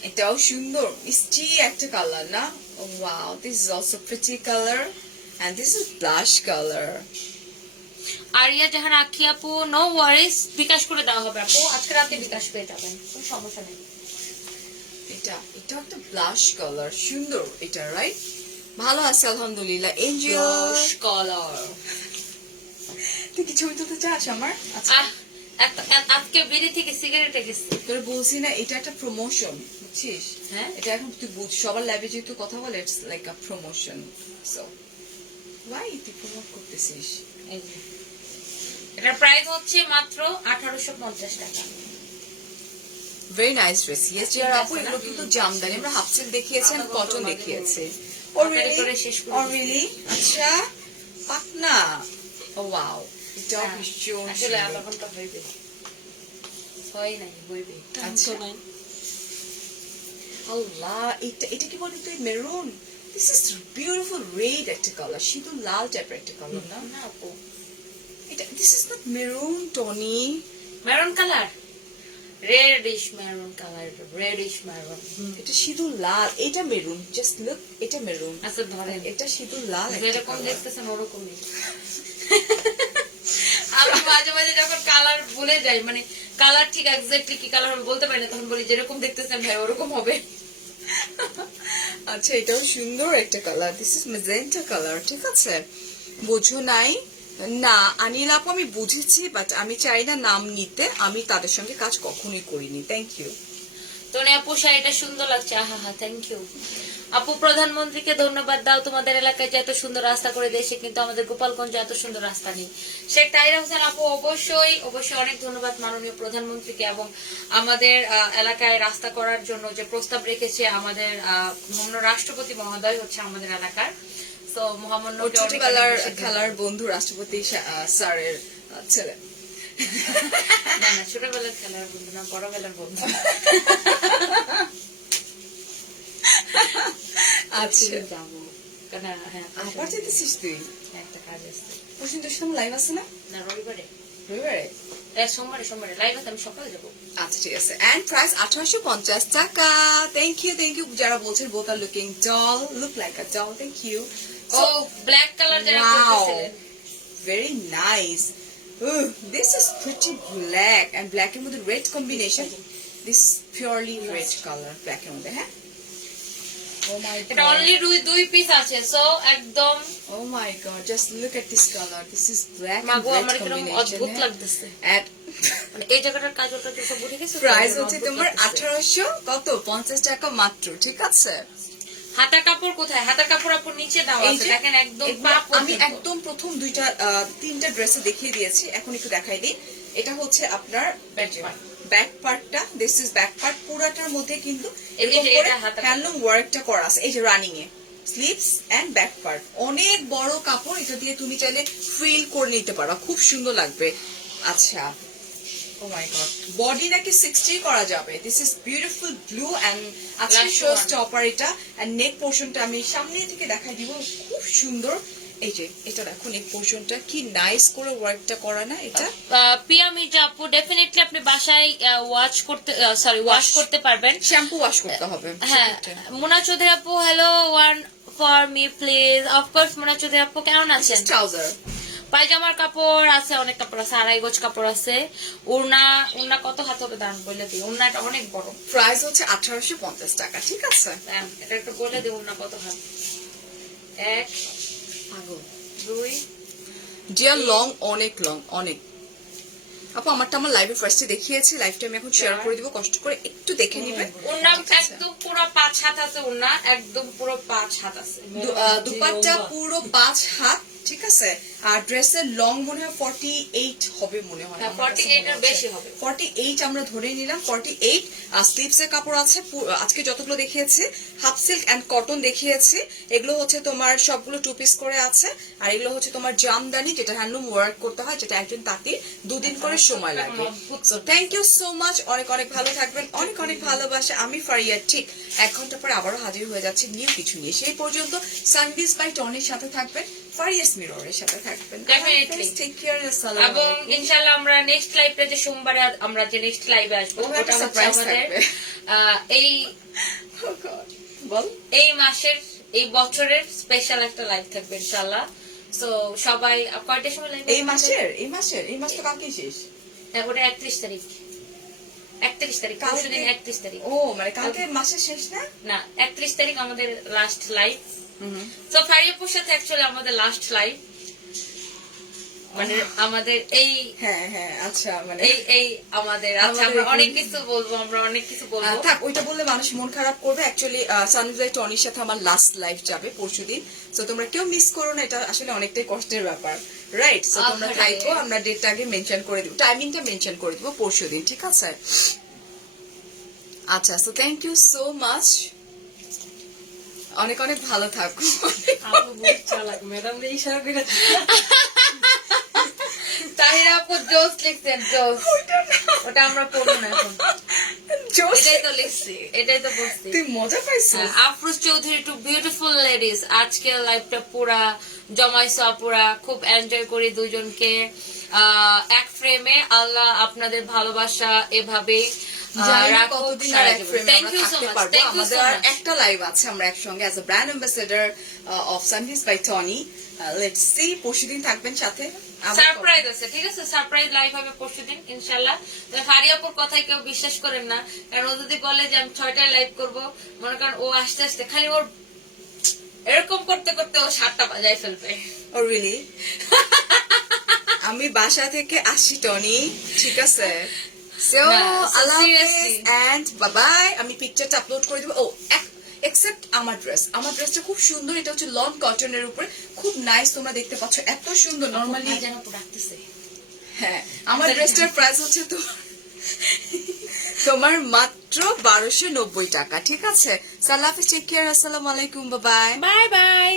এটাও সুন্দর মিষ্টি একটা কালার না? Wow, this is also pretty colour and this is blush colour. Aria Jahan Akhi আপু নো ওয়ারিস, বিকাশ করে দেওয়া হবে আপু, আজকে রাতে বিকাশ পেয়ে যাবেন, কোনো সমস্যা নেই। এটা এটা একটা ব্লাশ কালার, সুন্দর এটা, রাইট? ভালো আছে আলহামদুলিল্লাহ। এঞ্জেল কালার তুই কি ছবি তুলতে চাস আমার? আচ্ছা আজকে বিড়ি থেকে সিগারেটে গেছি। তোর বলছি না এটা একটা প্রমোশন, বুঝছিস? হ্যাঁ এটা এখন তুই বুঝ, সবার ল্যাবে যেহেতু কথা বলে it's like a promotion, so why তুই প্রমোট করতেছিস? এই যে। এটার প্রাইস হচ্ছে মাত্র 1850 টাকা। Very nice dress. Yes dear আপু, এগুলো কিন্তু জামদানি, আমরা হাফ সিল্ক দেখিয়েছি আর কটন দেখিয়েছি। ও রিয়েলি? আচ্ছা পাটনা, ও ওয়াও, এটাও ভীষণ আসলে সুন্দর। আধা ঘন্টা হইবে, ছয় নাই হইবে। আচ্ছা। আল্লাহ, এটা এটা কি বলি তুই? Maroon, this is beautiful red একটা কালার, সিঁদুর লাল টাইপের একটা কালার না? না আপু, এটা this is not maroon Tony. Maroon colour, radish maroon colour, radish maroon. এটা সিঁদুর লাল, এটা মেরুন, জাস্ট লুক, এটা মেরুন, আচ্ছা ধরেন এটা সিঁদুর লাল একটা যেরকম colour। দেখতেছেন ওরকমই। আমি মাঝে মাঝে যখন কালার ভুলে যাই, মানে কালার ঠিক এক্স্যাক্টলি কি কালার হবে বলতে পারি না, তখন বলি যেরকম দেখতেছেন ভাই ওরকম হবে। আচ্ছা এটাও সুন্দর একটা colour, this is magenta colour, ঠিক আছে? বোঝো নাই না আনিল আপু? আমি বুঝেছি, বাট আমি চাই না নাম নিতে, আমি তাদের সঙ্গে কাজ কখনোই করিনি। Thank you. তো আপু শাড়িটা সুন্দর লাগছে, আহা হা, থ্যাংক ইউ আপু। প্রধানমন্ত্রীকে ধন্যবাদ দাও, তোমাদের এলাকায় যে এত সুন্দর রাস্তা করে দেশে, কিন্তু আমাদের গোপালগঞ্জে এত সুন্দর রাস্তা নেই। শেখ তাহিরা হোসেন আপু, অবশ্যই অবশ্যই অনেক ধন্যবাদ মাননীয় প্রধানমন্ত্রীকে, এবং আমাদের এলাকায় রাস্তা করার জন্য যে প্রস্তাব রেখেছে আমাদের মহামান্য রাষ্ট্রপতি মহোদয় হচ্ছে আমাদের এলাকার। তো মহামান্য ওর ছোটবেলার খেলার বন্ধু রাষ্ট্রপতি স্যারের ছেলে। না না, ছোটবেলার খেলার বন্ধু না, বড়বেলার বন্ধু। আচ্ছা যাবো কেন? হ্যাঁ আবার যেতেছিস তুই? একটা কাজ আছে। পরশু তোর সাথে লাইভ আছে না? না রবিবারে, রবিবারে? সোমবারে সোমবারে লাইভ আছে, আমি সকালে যাবো। আচ্ছা ঠিক আছে। এন্ড প্রাইস 1850 টাকা। থ্যাংক ইউ যারা বলছেন both are looking doll, look like a doll. Thank you. ও ব্ল্যাক কালার যারা বলতেছিলেন, very nice. This is pretty black and black এর মধ্যে red combination. This purely red colour black এর মধ্যে। হ্যাঁ Oh my এটা god. অনলি দুই পিস আছে, সো একদম Oh my god, just look at this color. This is black and মাগো red আমার কিরকম combination. অদ্ভুত লাগতেছে। At মানে এই জায়গাটার কাজটা তো সব উঠে গেছে। প্রাইস হচ্ছে তোমার 1800 কত 50 টাকা মাত্র, ঠিক আছে? হাতার কাপড় কোথায়? হাতার কাপড় আপু নিচে দেওয়া এই আছে, যে দেখেন একদম এগুলো পা আমি পর্যন্ত। একদম প্রথম তিনটা ড্রেসে দেখিয়ে দিয়েছি, এখন একটু দেখাই দিই। এটা হচ্ছে আপনার ব্যাক পার্টটা, দিস ইজ ব্যাক পার্ট, পুরাটার মধ্যে কিন্তু এই যে এরকম করে এটা হাতার হ্যান্ডলুম ওয়ার্কটা করা আছে। এই যে running a sleeves and back part, অনেক বড় কাপড়, এটা দিয়ে তুমি চাইলে ফ্রিল করে নিতে পারো, খুব সুন্দর লাগবে। আচ্ছা ও মাই গড, বডি নাকি 60 করা যাবে। This is beautiful blue and আজকে Last শো one. স্টপার এটা, এন্ড নেক পোর্শনটা আমি সামনে থেকে দেখাই দিব, খুব সুন্দর। এই যে এটা দেখো নেক পোর্শনটা কি নাইস করে ওয়ার্কটা করা না? এটা পিয়া মির্জা আপু, ডেফিনেটলি আপনি বাসায় ওয়াশ করতে পারবেন। শ্যাম্পু ওয়াশ করতে হবে। হ্যাঁ, মোনা চৌধুরী আপু, hello, one for me please. Of course Mona Chowdhury আপু, কেমন আছেন? ট্রাউজার পায়জামার কাপড় আছে, অনেক কাপড় আছে, আড়াই গজ কাপড় আছে। উড়না কত হাত হবে দাম বলে দিই, উড়নাটা অনেক বড়। প্রাইস হচ্ছে 1850 টাকা, ঠিক আছে? এটা একটু বলে দিই উড়না কত হাত। 1 2 ডিয়ার লং, অনেক লং, অনেক আপু আমারটা আমার লাইভে ফার্স্টে দেখিয়েছি, লাইভটা আমি এখন শেয়ার করে দিব, কষ্ট করে একটু দেখে নিবেন। ওন্না ঠিক আছে? একদম পুরো 5 হাত আছে, ওন্না একদম পুরো 5 হাত আছে। দুপাট্টা পুরো 5 হাত, ঠিক আছে। আর ড্রেসের লং মনে হয় 48 হবে মনে হয়, হ্যাঁ, আমার কাছে 48 মনে এর হচ্ছে। বেশি হবে। 48 আমরা ধরে নিলাম, 48। আর স্লিভস এর কাপড় আছে আজকে যতগুলো দেখিয়েছি, হাফ সিল্ক এন্ড কটন দেখিয়েছি, এগুলো হচ্ছে তোমার সবগুলো 2 পিস করে আছে। আর এগুলো হচ্ছে তোমার জামদানি, যেটা হ্যান্ডলুম ওয়ার্ক করতে হয়, যেটা একজন তাঁতির 2 দিন করে সময় লাগে। So thank you so much, অনেক অনেক ভালো থাকবেন, অনেক অনেক ভালোবাসা। আমি ফারিয়া ঠিক 1 ঘন্টা পরে আবারও হাজির হয়ে যাচ্ছি নিউ কিছু নিয়ে। সেই পর্যন্ত সানভিস বাই টনির সাথে থাকবেন, ফারিয়াস মিররের সাথে থাকবেন। Definitely. টেক কেয়ার, আসসালামু এবং আলাইকুম। ইনশাআল্লাহ আমরা নেক্সট লাইভে যে সোমবারে আমরা যে নেক্সট লাইভে আসবো, ওটা একটা ওটা হচ্ছে surprise আমাদের থাকবে। এই Oh God. বল। এই মাসের এই বছরের স্পেশাল একটা লাইভ থাকবে ইনশাআল্লাহ। সো সবাই কয়টার সময় লাইভ? এই মাস তো কালকে শেষ। ওটা 31 তারিখ, 31 তারিখ, পরশুদিন 31 তারিখ। ও মানে কালকে মাসের শেষ না? না, 31 তারিখ আমাদের লাস্ট লাইভ। তো ফারিয়াপুর সাথে অ্যাকচুয়ালি আমাদের লাস্ট লাইভ, মানে আমাদের এই হ্যাঁ হ্যাঁ, আচ্ছা মানে এই আমাদের আচ্ছা, আমরা অনেক কিছু বলবো, আমরা অনেক কিছু বলবো। থাক, ওইটা বললে মানুষ মন খারাপ করবে। অ্যাকচুয়ালি সানভিস বাই টনির সাথে আমার লাস্ট লাইভ যাবে পরশুদিন। সো তোমরা কেউ মিস করো না, এটা আসলে অনেকটাই কষ্টের ব্যাপার, রাইট? সো তোমরা আহারে। থাইকো, আমরা ডেটটা আগে মেনশন করে দিব, টাইমিংটা মেনশন করে দিব পরশুদিন, ঠিক আছে? আচ্ছা, so thank you so much, অনেক অনেক ভালো থাকো। আপু বহুত চালাক, ম্যাডাম রে ইশারা করে তাহিরা আপু জোস লিখছেন, জোস। ওটা আমরা পড়বো না এখন, জোস, এটাই তো লিখছি, এটাই তো বলছি। তুই মজা পাইছিস? Afroz Chowdhury to beautiful ladies, আজকের লাইফটা পুরা জমাইছো আপুরা, খুব এনজয় করি দুজনকে এক ফ্রেমে। আল্লাহ আপনাদের ভালোবাসা এভাবেই জানি না রাখুক কতদিন আর সারা এক জীবন। ফ্রেমে Thank আমরা you so থাকতে much, পারবো। thank you আমাদের so আর much. একটা লাইভ আছে আমরা একসঙ্গে as a brand ambassador of Sanvis by Tony. Let's see, পরশুদিন থাকবেন সাথে। আবার সারপ্রাইজ আছে, ঠিক আছে? সারপ্রাইজ লাইভ হবে পরশুদিন ইনশাআল্লাহ। তবে ফারিয়াপুর কথাই কেউ বিশ্বাস করেন না, কারণ ও যদি বলে যে আমি 6টায় লাইভ করব, মনে করেন ও আস্তে আস্তে খালি ওর এরকম করতে করতে ও 7টা বাজায় ফেলবে। ও রিয়েলি? আমি বাসা থেকে আসি টনি, ঠিক আছে? সো না, so Allah seriously. And bye bye. আমি পিকচারটা আপলোড করে দেবো। ও এক্সেপ্ট আমার ড্রেসটা খুব সুন্দর, এটা হচ্ছে লং কটনের উপরে, খুব নাইস, তোমরা দেখতে পাচ্ছ এত সুন্দর। নরমালি যেন রাখতেছে। হ্যাঁ, আমার ড্রেসটার প্রাইস হচ্ছে তোমার মাত্র 1290 টাকা, ঠিক আছে? সাল্লাহ হাফেজ, টেক কেয়ার, আসসালামু আলাইকুম, বাই বাই। Bye bye.